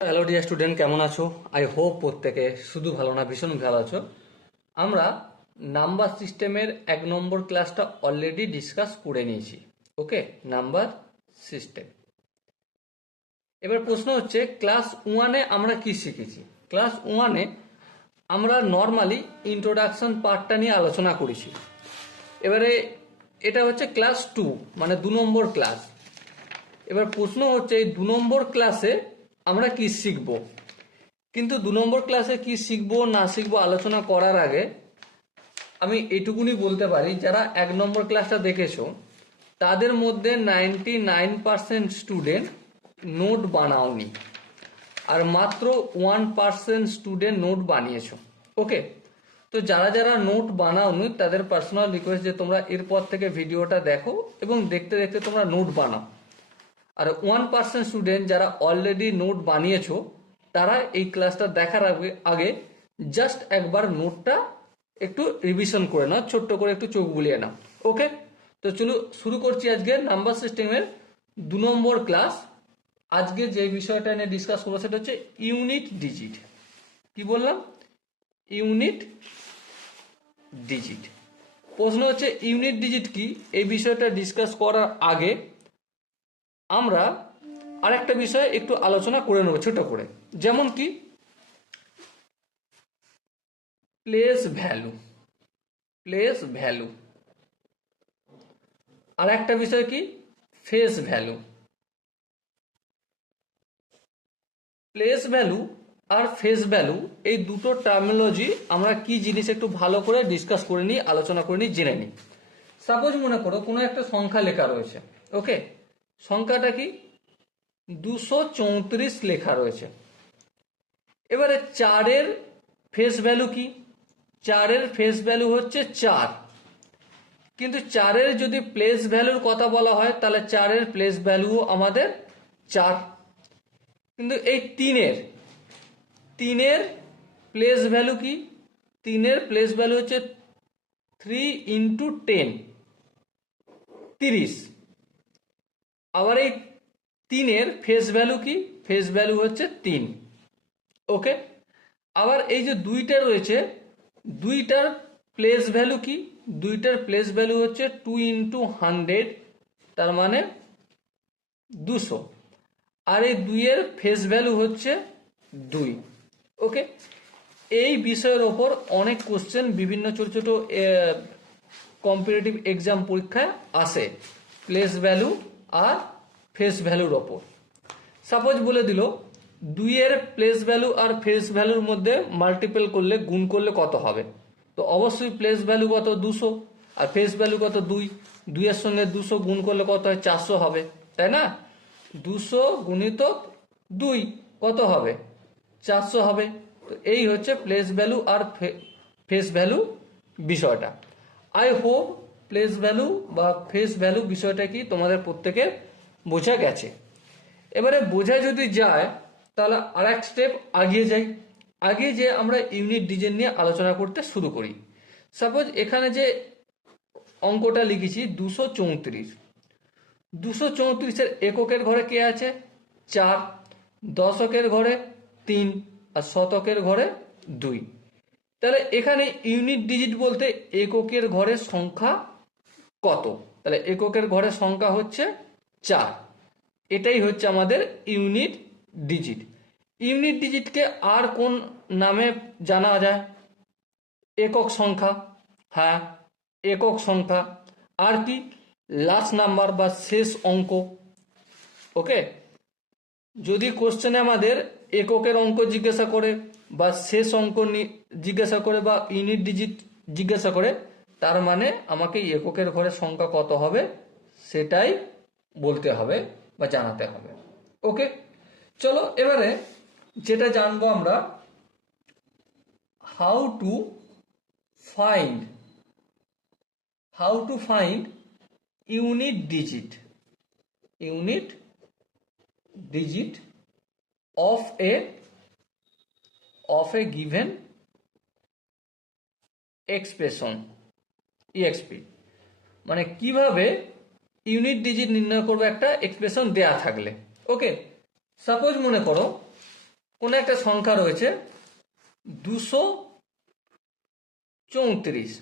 Hello dear student, কেমন আছো? I hope প্রত্যেকে শুধু ভালো না, ভীষণ ভালো আছো। আমরা নাম্বার সিস্টেমের 1 নম্বর ক্লাসটা অলরেডি ডিসকাস করে নিয়েছি। ওকে, নাম্বার সিস্টেম। এবার প্রশ্ন হচ্ছে ক্লাস 1-এ আমরা কি শিখেছি। ক্লাস 1-এ আমরা নর্মালি ইন্ট্রোডাকশন পার্টটা নিয়ে আলোচনা করেছি। এবারে এটা হচ্ছে ক্লাস 2, মানে 2 নম্বর ক্লাস। এবার প্রশ্ন হচ্ছে এই 2 নম্বর ক্লাসে আমরা কি শিখব। কিন্তু 2 নম্বর ক্লাসে কি শিখবো না শিখবো আলোচনা করার আগে আমি এটুকুনি বলতে পারি, যারা 1 নম্বর ক্লাসটা দেখেছো তাদের মধ্যে 99% স্টুডেন্ট নোট বানাওনি, আর মাত্র 1% স্টুডেন্ট নোট বানিয়েছো। ওকে, তো যারা যারা নোট বানাওনি তাদের পার্সোনাল রিকোয়েস্ট যে তোমরা এরপর থেকে ভিডিওটা দেখো এবং দেখতে দেখতে তোমরা নোট বানাও। আর 1% স্টুডেন্ট যারা অলরেডি নোট বানিয়েছো তারা এই ক্লাসটা দেখার আগে জাস্ট একবার নোটটা একটু রিভিশন করে নাও, ছোট্ট করে একটু চোখ বুলিয়ে নাও। ওকে, তো চলো শুরু করছি আজকে নাম্বার সিস্টেমের 2 নম্বর ক্লাস। আজকে যে বিষয়টা নিয়ে ডিসকাস করবো সেটা হচ্ছে ইউনিট ডিজিট। কি বললাম? Unit digit. প্রশ্ন হচ্ছে ইউনিট ডিজিট কি। এই বিষয়টা ডিসকাস করার আগে আমরা আরেকটা বিষয় একটু আলোচনা করে নেব ছোট করে, যেমন কি প্লেস ভ্যালু। প্লেস ভ্যালু আর একটা বিষয় কি ফেস ভ্যালু। প্লেস ভ্যালু আর ফেস ভ্যালু এই দুটো টার্মিনোলজি আমরা কি জিনিস একটু ভালো করে ডিসকাস করে নিই, আলোচনা করে নিই, জেনে নিই। সাপোজ মনে করো কোনো একটা সংখ্যা লেখা রয়েছে। ওকে, সংখ্যাটা কি 234 লেখা রয়েছে। এবারে 4-এর ফেস ভ্যালু কি? 4-এর ফেস ভ্যালু হচ্ছে 4, কিন্তু 4-এর যদি প্লেস ভ্যালুর কথা বলা হয় তাহলে 4-এর প্লেস ভ্যালু আমাদের 4। কিন্তু এই 3-এর প্লেস ভ্যালু কি? 3-এর প্লেস ভ্যালু হচ্ছে 3 ইন্টু 10, 30। আবার এই 3-এর ফেস ভ্যালু কি? ফেস ভ্যালু হচ্ছে 3। ওকে, আবার এই যে 2টা রয়েছে, 2টার প্লেস ভ্যালু কি? 2টার প্লেস ভ্যালু হচ্ছে 2 ইন্টু 100, তার মানে 200। আর এই 2-এর ফেস ভ্যালু হচ্ছে 2। ওকে, এই বিষয়ের ওপর অনেক কোশ্চেন বিভিন্ন ছোট ছোট কম্পিটিটিভ এক্সাম পরীক্ষায় আসে, প্লেস ভ্যালু আর ফেস ভ্যালুর ওপর। সাপোজ বলে দিল 2-এর প্লেস ভ্যালু আর ফেস ভ্যালুর মধ্যে মাল্টিপল করলে, গুণ করলে কত হবে? তো অবশ্যই প্লেস ভ্যালু কত? 200, আর ফেস ভ্যালু কত? 2। 2-এর সঙ্গে 200 গুণ করলে কত হয়? 400 হবে, তাই না? 200 গুণিত 2 কত হবে? 400 হবে। তো এই হচ্ছে প্লেস ভ্যালু আর ফেস ভ্যালু বিষয়টা। আই হোপ প্লেস ভ্যালু বা ফেস ভ্যালু বিষয়টা কি তোমাদের প্রত্যেকের বোঝা গেছে। এবারে বোঝা যদি যায় তাহলে আর এক স্টেপ আগিয়ে যাই। আগে যে আমরা ইউনিট ডিজাইন নিয়ে আলোচনা করতে শুরু করি। সাপোজ এখানে যে অঙ্কটা লিখেছি 234, 234-এর এককের ঘরে কে আছে? 4, দশকের ঘরে 3, আর শতকের ঘরে 2। তাহলে এখানে ইউনিট ডিজিট বলতে এককের ঘরের সংখ্যা কত? তাহলে এককের ঘরের সংখ্যা হচ্ছে 4। এটাই হচ্ছে আমাদের ইউনিট ডিজিট। ইউনিট ডিজিটকে আর কোন নামে জানা যায়? একক সংখ্যা। হ্যাঁ, একক সংখ্যা। আর কি? লাস্ট নাম্বার বা শেষ অঙ্ক। ওকে, যদি কোশ্চেনে আমাদের এককের অঙ্ক জিজ্ঞাসা করে বা শেষ অঙ্ক জিজ্ঞাসা করে বা ইউনিট ডিজিট জিজ্ঞাসা করে, তার মানে আমাকে এককের ঘরের সংখ্যা কত হবে সেটাই বলতে হবে বা জানাতে হবে। ওকে, চলো এবারে যেটা জানবো আমরা, how to find unit digit of a given expression exp। মানে কিভাবে ইউনিট ডিজিট নির্ণয় করবো একটা এক্সপ্রেশন দেয়া থাকলে। ওকে, সাপোজ মনে করো কোন একটা সংখ্যা রয়েছে 234,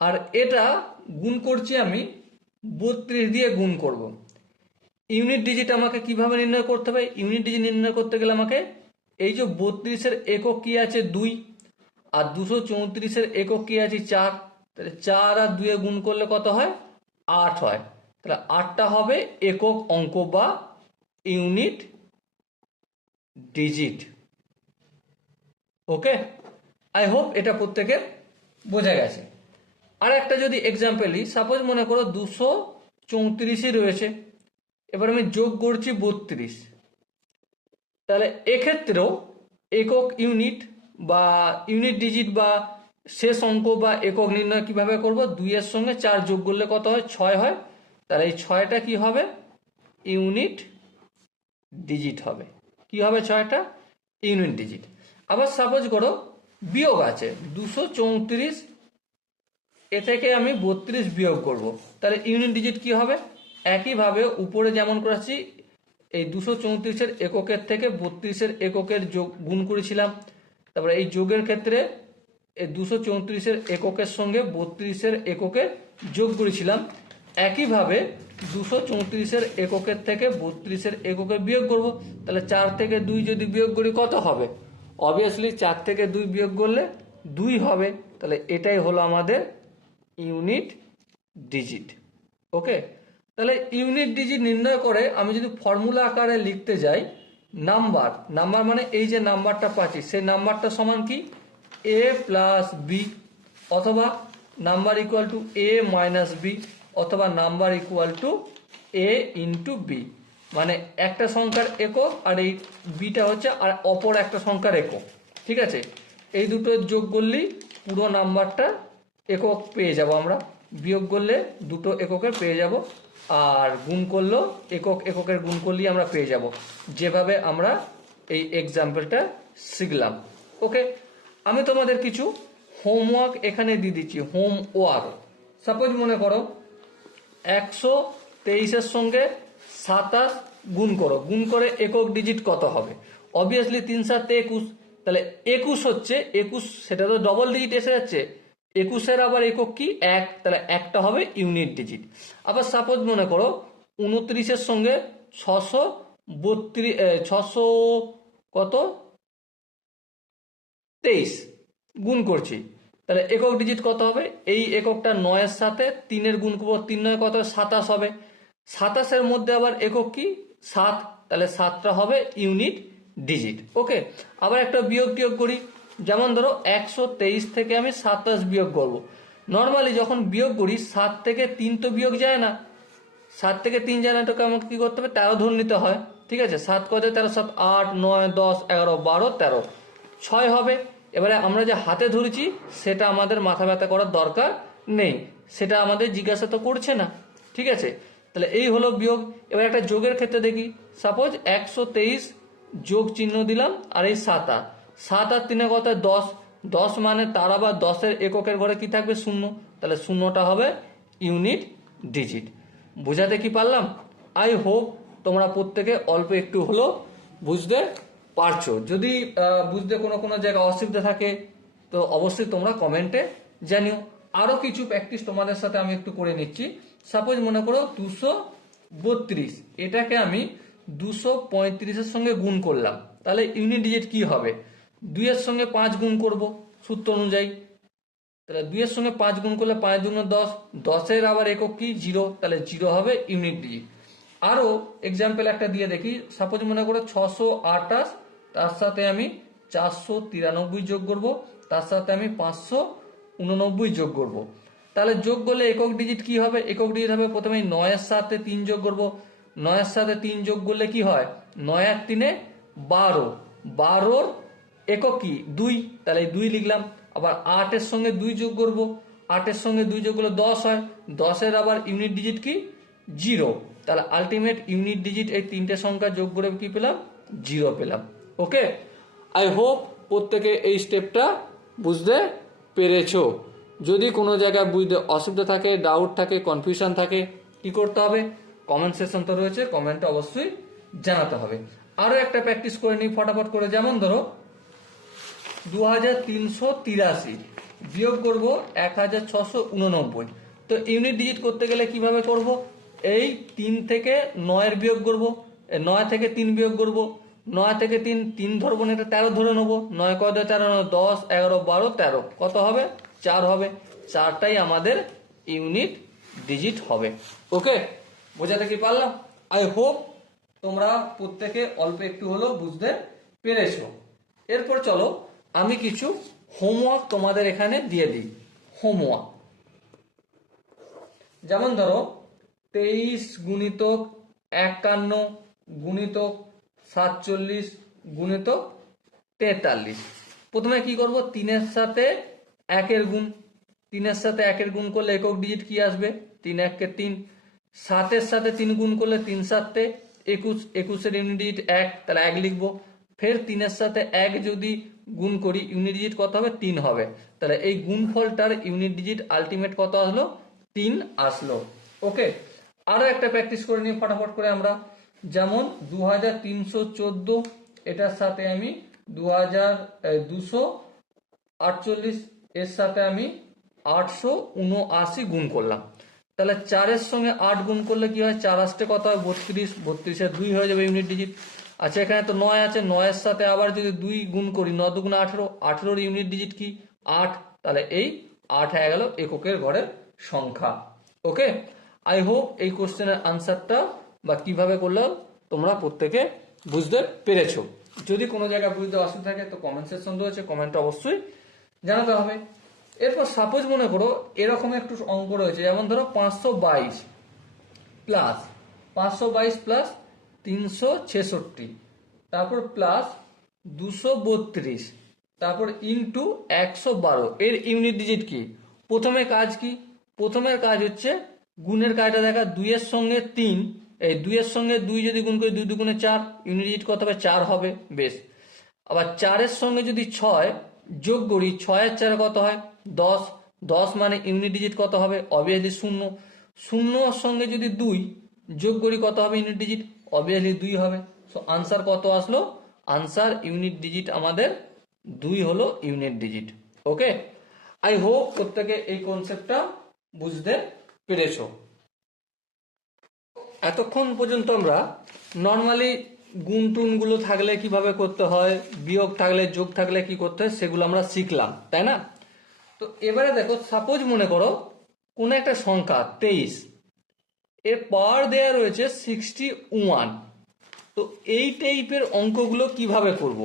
আর এটা গুণ করছি আমি 32 দিয়ে গুণ করব। ইউনিট ডিজিট আমাকে কিভাবে নির্ণয় করতে হবে? ইউনিট ডিজিট নির্ণয় করতে গেলে আমাকে এই যে 32-এর একক কি আছে 2, আর 234-এর একক কি আছে 4, তাহলে 4 আর 2 গুণ করলে কত হয়? 8 হয়। তাহলে 8টা হবে একক অঙ্ক বা unit digit. Okay, I hope এটা প্রত্যেকের বোঝা গেছে। আর একটা যদি এক্সাম্পল নিই, সাপোজ মনে করো 234 রয়েছে, এবার আমি যোগ করছি 32, তাহলে এক্ষেত্রেও একক ইউনিট বা ইউনিট ডিজিট বা শেষ অঙ্ক বা একক নির্ণয় কিভাবে করব? 2-এর সঙ্গে 4 যোগ করলে কত হয়? 6 হয়। তাহলে এই 6টা কি হবে? ইউনিট ডিজিট হবে। কি হবে 6টা? Unit digit. আবার সাপোজ করো বিয়োগ আছে 234, এ থেকে আমি 32 বিয়োগ করব, তাহলে ইউনিট ডিজিট কি হবে? একইভাবে উপরে যেমন করেছি, এই 234-এর এককের থেকে 32-এর এককের যোগ গুণ করেছিলাম, তারপরে এই যোগের ক্ষেত্রে এই 234-এর এককের সঙ্গে 32-এর এককের যোগ করেছিলাম, একইভাবে 234-এর এককের থেকে 32-এর এককের বিয়োগ করব। তাহলে 4 থেকে 2 যদি বিয়োগ করি কত হবে? অবভিয়াসলি 4 থেকে 2 বিয়োগ করলে 2 হবে। তাহলে এটাই হলো আমাদের ইউনিট ডিজিট। ওকে, তাহলে ইউনিট ডিজিট নির্ণয় করে আমি যদি ফর্মুলা আকারে লিখতে যাই, নাম্বার মানে এই যে নাম্বারটা পাচ্ছি সেই নাম্বারটা সমান কি? a প্লাস বি, অথবা number equal to a minus b, অথবা number equal to a into b. মানে একটা সংখ্যার একক আর এই বিটা হচ্ছে আর অপর একটা সংখ্যার একক। ঠিক আছে, এই দুটো যোগ করলেই পুরো নাম্বারটা একক পেয়ে যাব আমরা, বিয়োগ করলে দুটো এককের পেয়ে যাব, আর গুণ করলেও এককের গুণ করলেই আমরা পেয়ে যাব, যেভাবে আমরা এই এক্সাম্পলটা শিখলাম। ওকে, আমি তোমাদের কিছু হোমওয়ার্ক এখানে দিয়ে দিচ্ছি। হোমওয়ার্ক, সাপোজ মনে করো 123-এর সঙ্গে 27 গুণ করো, গুণ করে একক ডিজিট কত হবে? অবভিয়াসলি 3 7 21, তাহলে 21 হচ্ছে 21, সেটা তো ডবল ডিজিট এসে যাচ্ছে। 21-এর আবার একক কি? 1, তাহলে একটা হবে ইউনিট ডিজিট। আবার সাপোজ মনে করো 29-এর সঙ্গে 632 কত 23 গুণ করছি, তাহলে একক ডিজিট কত হবে? এই এককটা 9-এর সাথে 3-এর গুণ করবো, 3 9 কত? 27 হবে। 27-এর মধ্যে আবার একক কি? 7, তাহলে 7টা হবে ইউনিট ডিজিট। ওকে, আবার একটা বিয়োগ টিয়োগ করি, যেমন ধরো 123 থেকে আমি 27 বিয়োগ করব। নর্মালি যখন বিয়োগ করি 7 থেকে 3 তো বিয়োগ যায় না, 7 থেকে 3 যায় না, এটাকে আমাকে কি করতে হবে? 13 ধরে নিতে হয়। ঠিক আছে, 7 কত? 13 7 8 9 10 11 12 13, 6 হবে। এবারে আমরা যে হাতে ধরেছি সেটা আমাদের মাথা ব্যথা করার দরকার নেই, সেটা আমাদের জিজ্ঞাসা তো করছে না। ঠিক আছে, তাহলে এই হলো বিয়োগ। এবার একটা যোগের ক্ষেত্রে দেখি, সাপোজ 123 যোগ চিহ্ন দিলাম, আর এই 7 আর 3 কত? 10, 10 মানে তার আবার 10-এর এককের ঘরে কি থাকবে? 0, তাহলে 0টা হবে ইউনিট ডিজিট। বোঝাতে কি পারলাম? আই হোপ তোমরা প্রত্যেকে অল্প একটু হলো বুঝতে পারছো। যদি বুঝতে কোনো জায়গায় অসুবিধা থাকে তো অবশ্যই তোমরা কমেন্টে জানিও। আরও কিছু প্র্যাকটিস তোমাদের সাথে আমি একটু করে নিচ্ছি। সাপোজ মনে করো 232, এটাকে আমি 235-এর সঙ্গে গুণ করলাম, তাহলে ইউনিট ডিজিট কি হবে? 2-এর সঙ্গে 5 গুণ করব সূত্র অনুযায়ী, তাহলে 2-এর সঙ্গে 5 গুণ করলে 5 2 10, 10-এর আবার একক কি? 0, তাহলে 0 হবে ইউনিট ডিজিট। আরও এক্সাম্পল একটা দিয়ে দেখি, সাপোজ মনে করো 628, তার সাথে আমি 493 যোগ করব, তার সাথে আমি 589 যোগ করব, তাহলে যোগ করলে একক ডিজিট কি হবে? একক ডিজিট হবে প্রথমে 9-এর সাথে 3 যোগ করব, 9-এর সাথে 3 যোগ করলে কি হয়? 9 আর 3 12, 12-র একক কি? 2, তাহলে 2 লিখলাম। আবার 8-এর সঙ্গে 2 যোগ করব, 8-এর সঙ্গে 2 যোগ করলে 10 হয়, 10-এর আবার ইউনিট ডিজিট কি? 0, তাহলে আলটিমেট ইউনিট ডিজিট এই তিনটে সংখ্যা যোগ করে কি পেলাম? 0 পেলাম। ওকে, আই হোপ প্রত্যেকে এই স্টেপটা বুঝতে পেরেছো। যদি কোনো জায়গায় বুঝতে অসুবিধা থাকে, ডাউট থাকে, কনফিউশন থাকে, কি করতে হবে? কমেন্ট সেকশন তো রয়েছে, কমেন্টে অবশ্যই জানাতে হবে। আরো একটা প্র্যাকটিস করে নিই ফটাফট করে। যেমন ধরো 2383 বিয়োগ করব 1689। তো ইউনিট ডিজিট করতে গেলে কিভাবে করব? এই 3 থেকে 9 বিয়োগ করব, 9 থেকে 3 বিয়োগ করব, 9 থেকে 3 ধরবো না, এটা 13 ধরে নেবো। 9 ক 13, 10, 11, 12, 13, কত হবে? 4 হবে। 4টাই আমাদের ইউনিট ডিজিট হবে। ওকে, বোঝাতে কি পারলাম? আই হোপ তোমরা প্রত্যেকে অল্প একটু হলেও বুঝতে পেরেছো। এরপর চলো আমি কিছু হোমওয়ার্ক তোমাদের এখানে দিয়ে দিই। হোমওয়ার্ক যেমন ধরো 23 গুণিতক 51 গুণিতক 47 গুণিতক 43। প্রথমে কি করব? 3-এর সাথে 1-এর গুণ। 3-এর সাথে 1-এর গুণ করলে একক ডিজিট কি আসবে? 3 1 3। 7-এর সাথে 3 গুণ করলে 3 7 21, 21-এর ইউনিট ডিজিট 1, তাহলে 1 লিখবো। ফের 3-এর সাথে 1 যদি গুণ করি ইউনিট ডিজিট কত হবে? 3 হবে। তাহলে এই গুণফলটার ইউনিট ডিজিট আলটিমেট কত আসলো? 3 আসলো। ওকে, আরো একটা প্র্যাকটিস করে নিই ফটাফট করে আমরা। যেমন 2314, এটার সাথে আমি 248, এর সাথে আমি 879 গুণ করলাম। তাহলে 4-এর সঙ্গে 8 গুণ করলে কি হয়? 4 আসতে কত হয়? 32, 32-এর 2 হয়ে যাবে ইউনিট ডিজিট। আচ্ছা, এখানে তো 9 আছে, 9-এর সাথে আবার যদি 2 গুণ করি, 9 2 18, 18-এর ইউনিট ডিজিট কি? 8, তাহলে এই 8 হয়ে গেল এককের ঘরের সংখ্যা। ওকে, আই হোপ এই কোশ্চেনের আনসারটা বা কিভাবে করলে তোমরা প্রত্যেকে বুঝতে পেরেছো। যদি কোনো জায়গায় বুঝতে অসুবিধা থাকে তো কমেন্ট সেকশন রয়েছে, কমেন্টে অবশ্যই জানাতে হবে। এরপর সাপোজ মনে করো এরকম একটু অঙ্ক রয়েছে, যেমন ধরো 522 প্লাস 366, তারপর প্লাস 232, তারপর ইন্টু 112, এর ইউনিট ডিজিট কি? প্রথমে কাজ কি? প্রথমের কাজ হচ্ছে গুণের কাজটা দেখা। 2-এর সঙ্গে 3, এই 2-এর সঙ্গে 2 যদি গুণ করি 2 2 গুণে 4, ইউনিট ডিজিট কত হবে? 4 হবে। বেশ, আবার 4-এর সঙ্গে যদি 6 যোগ করি, 6-এর 4 কত হয়? 10, 10 মানে ইউনিট ডিজিট কত হবে? অবভিয়াসলি 0। 0-এর সঙ্গে যদি 2 যোগ করি কত হবে ইউনিট ডিজিট? অবভিয়াসলি 2 হবে। সো আনসার কত আসলো? আনসার ইউনিট ডিজিট আমাদের 2 হলো unit digit. Okay, I hope প্রত্যেকে এই কনসেপ্টটা বুঝতে পেরেছো। এতক্ষণ পর্যন্ত আমরা নর্মালি গুণ টুনগুলো থাকলে কিভাবে করতে হয়, বিয়োগ থাকলে, যোগ থাকলে কি করতে হয়, সেগুলো আমরা শিখলাম, তাই না? তো এবারে দেখো, সাপোজ মনে করো কোন একটা সংখ্যা 23, এর পাওয়ার দেয়া রয়েছে 61। তো এই টাইপের অঙ্কগুলো কিভাবে করব?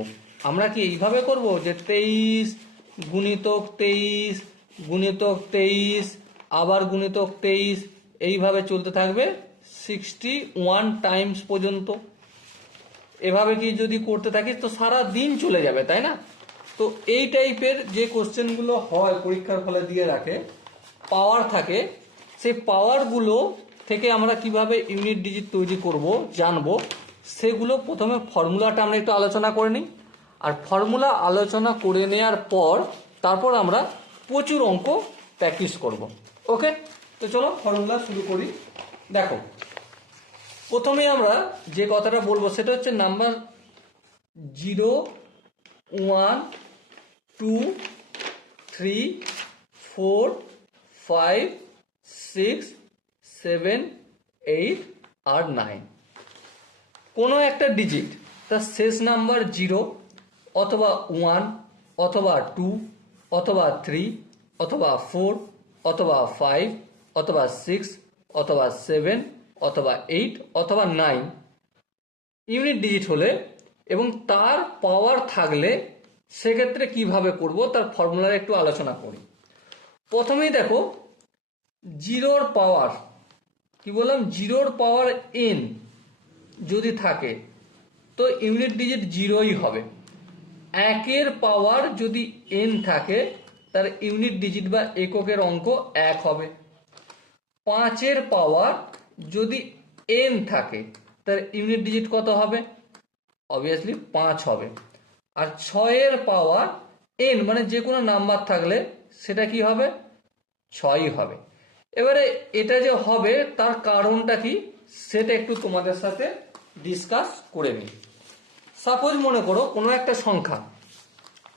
আমরা কি এইভাবে করব যে 23 গুণিতক 23 গুণিতক 23 আবার গুণিতক 23, এইভাবে চলতে থাকবে 61 টাইমস পর্যন্ত? এভাবে কি যদি করতে থাকি তো সারা দিন চলে যাবে, তাই না? তো এই টাইপের যে কোশ্চেনগুলো হয় পরীক্ষার ফলে দিয়ে রাখে, পাওয়ার থাকে, সেই পাওয়ারগুলো থেকে আমরা কিভাবে ইউনিট ডিজিট তৈরি করব জানবো। সেগুলো প্রথমে ফর্মুলাটা আমরা একটু আলোচনা করে নিই, আর ফর্মুলা আলোচনা করে নেওয়ার পর তারপর আমরা প্রচুর অঙ্ক প্র্যাকটিস করব। ওকে, তো চলো ফর্মুলা শুরু করি। দেখো, প্রথমে আমরা যে কথাটা বলবো সেটা হচ্ছে নাম্বার 0 1 2 3 4 5 6 7 8 আর 9। কোনো একটা ডিজিট তার শেষ নাম্বার 0 অথবা 1 অথবা 2 অথবা 3 অথবা 4 অথবা 5 অথবা 6 অথবা 7 অথবা 8 অথবা 9 ইউনিট ডিজিট হলে এবং তার পাওয়ার থাকলে সেক্ষেত্রে কিভাবে করব তার ফর্মুলার একটু আলোচনা করি। প্রথমেই দেখো, 0-র পাওয়ার কি বললাম? 0-র পাওয়ার n যদি থাকে তো ইউনিট ডিজিট 0ই হবে। 1-এর পাওয়ার যদি n থাকে তার ইউনিট ডিজিট বা এককের অঙ্ক 1 হবে। 5-এর পাওয়ার যদি n থাকে তার ইউনিট ডিজিট কত হবে? অবভিয়াসলি 5 হবে। আর 6-এর পাওয়ার n মানে যে কোনো নাম্বার থাকলে সেটা কি হবে? 6ই হবে। এবারে এটা যে হবে তার কারণটা কি সেটা একটু তোমাদের সাথে ডিসকাস করে নিই। সাপোজ মনে করো কোনো একটা সংখ্যা,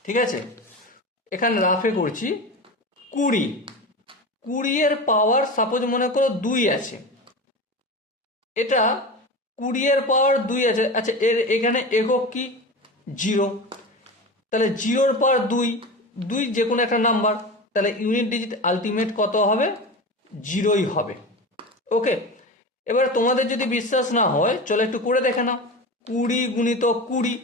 ঠিক আছে, এখানে রাফে করছি 20, 20 এর পাওয়ার সাপোজ মনে করো 2 আছে, এটা 20 এর পাওয়ার 2 আছে। আচ্ছা, এর এখানে একক কি? 0, তাহলে 0 পাওয়ার 2, 2 যে কোনো একটা নাম্বার, তাহলে ইউনিট ডিজিট আলটিমেট কত হবে? 0ই হবে। ওকে, এবার তোমাদের যদি বিশ্বাস না হয় চলো একটু করে দেখে নাও। 20 গুণিতক 20,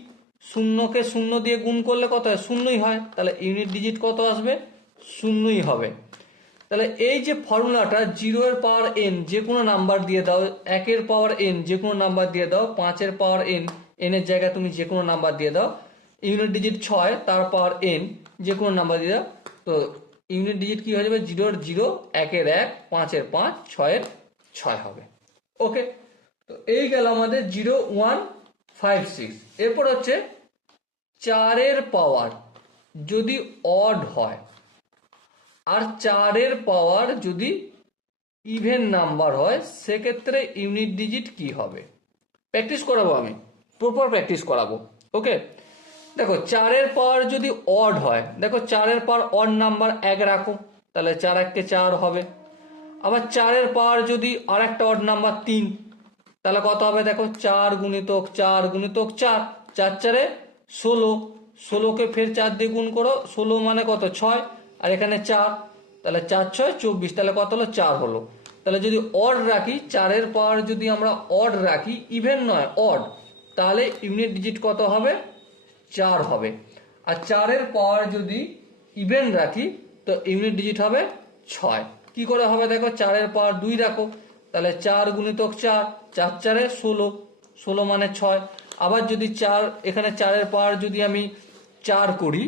শূন্যকে শূন্য দিয়ে গুণ করলে কত হয়? শূন্যই হয়, তাহলে ইউনিট ডিজিট কত আসবে? শূন্যই হবে। তাহলে এই যে ফর্মুলাটা, 0 এর পাওয়ার n যে কোনো নাম্বার দিয়ে দাও, 1 এর পাওয়ার n যে কোনো নাম্বার দিয়ে দাও, 5 এর পাওয়ার n, n এর জায়গায় তুমি যে কোনো নাম্বার দিয়ে দাও, ইউনিট ডিজিট 6 তার পাওয়ার n যে কোনো নাম্বার দিয়ে দাও, তো ইউনিট ডিজিট কি হয়ে যাবে? 0 এর 0, 1 এর 1, 5 এর 5, 6 এর 6 হবে। ওকে, তো এই গেল আমাদের 0, 1, 5, 6। এরপর হচ্ছে 4 এর পাওয়ার যদি অড হয় আর 4 এর পাওয়ার যদি ইভেন নাম্বার হয়, সেক্ষেত্রে ইউনিট ডিজিট কি হবে? প্র্যাকটিস করাবো, আমি প্রপার প্র্যাকটিস করাবো। ওকে, দেখো 4 এর পাওয়ার যদি অড হয়, দেখো 4 এর পাওয়ার অড নাম্বার 1 রাখো, তাহলে 4 1 4 হবে। আবার 4 এর পাওয়ার যদি আর একটা অড নাম্বার 3, তাহলে কত হবে? দেখো 4 গুণিতক 4 গুণিতক 4, 4 4 16, 16কে ফের 4 দিয়ে গুণ করো, 16 মানে কত? 6, আর এখানে 4, তাহলে 4 6 24, তাহলে কত হলো? 4 হলো। তাহলে যদি অড রাখি, 4 এর পাওয়ার যদি আমরা অড রাখি, ইভেন নয় অড, তাহলে ইউনিট ডিজিট কত হবে? 4 হবে। আর 4 এর পাওয়ার যদি ইভেন রাখি, তো ইউনিট ডিজিট হবে 6। কি করে হবে? দেখো 4 এর পাওয়ার 2 রাখো, তাহলে 4 গুণিতক 4, 4 4 16, 16 মানে 6। আবার যদি 4 এখানে 4 এর পাওয়ার যদি আমি 4 করি,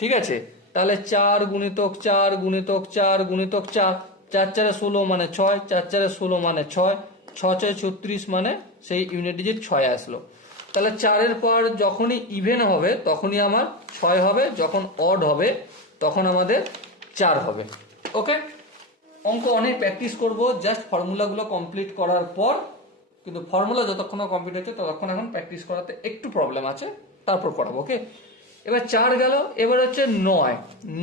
ঠিক আছে, তাহলে 4 গুণিতক 4 গুণিতক 4 গুণিতক 4, 4 4 16 মানে 6, 4 4 16 মানে 6, 6 6 36 মানে সেই ইউনিট ডিজিট 6 আসলো। তাহলে 4 এর পাওয়ার যখনই ইভেন হবে তখনই আমার 6 হবে, যখন অড হবে তখন আমাদের 4 হবে। ওকে, অঙ্ক অনেক প্র্যাকটিস করব জাস্ট ফর্মুলাগুলো কমপ্লিট করার পর, কিন্তু ফর্মুলা যতক্ষণ কমপ্লিট হচ্ছে ততক্ষণ এখন প্র্যাকটিস করাতে একটু প্রবলেম আছে, তারপর পড়াবো। ওকে, এবার 4 গেল। এবার হচ্ছে 9,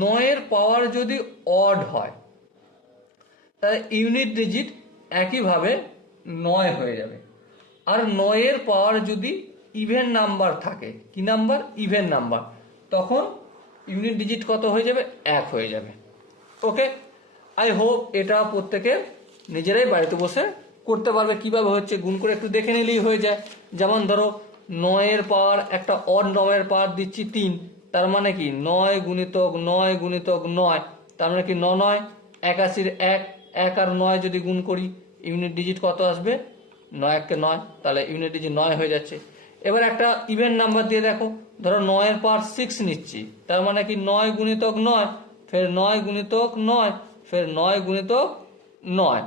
9 এর পাওয়ার যদি অড হয়, তাহলে ইউনিট ডিজিট একইভাবে 9 হয়ে যাবে। আর 9 এর পাওয়ার যদি ইভেন নাম্বার থাকে, কি নাম্বার? ইভেন নাম্বার, তখন ইউনিট ডিজিট কত হয়ে যাবে? 1 হয়ে যাবে। ওকে, আই হোপ এটা প্রত্যেকে নিজেরাই বাড়িতে বসে করতে পারবে। কিভাবে হচ্ছে গুণ করে একটু দেখে নিলেই হয়ে যায়। যেমন ধরো 9 এর পাওয়ার একটা অড 9 এর পাওয়ার দিচ্ছি 3, তার মানে কি 9 গুণিতক 9 গুণিতক 9, তার মানে কি 9 9 81 1, 1 আর 9 যদি গুণ করি ইউনিট ডিজিট কত আসবে? 9 1 9, তাহলে ইউনিট ডিজিট 9 হয়ে যাচ্ছে। এবার একটা ইভেন নাম্বার দিয়ে দেখো, ধরো 9 এর পাওয়ার 6 নিচ্ছি, তার মানে কি 9 গুণিতক 9, ফের 9 গুণিতক 9, ফের 9 গুণিতক 9,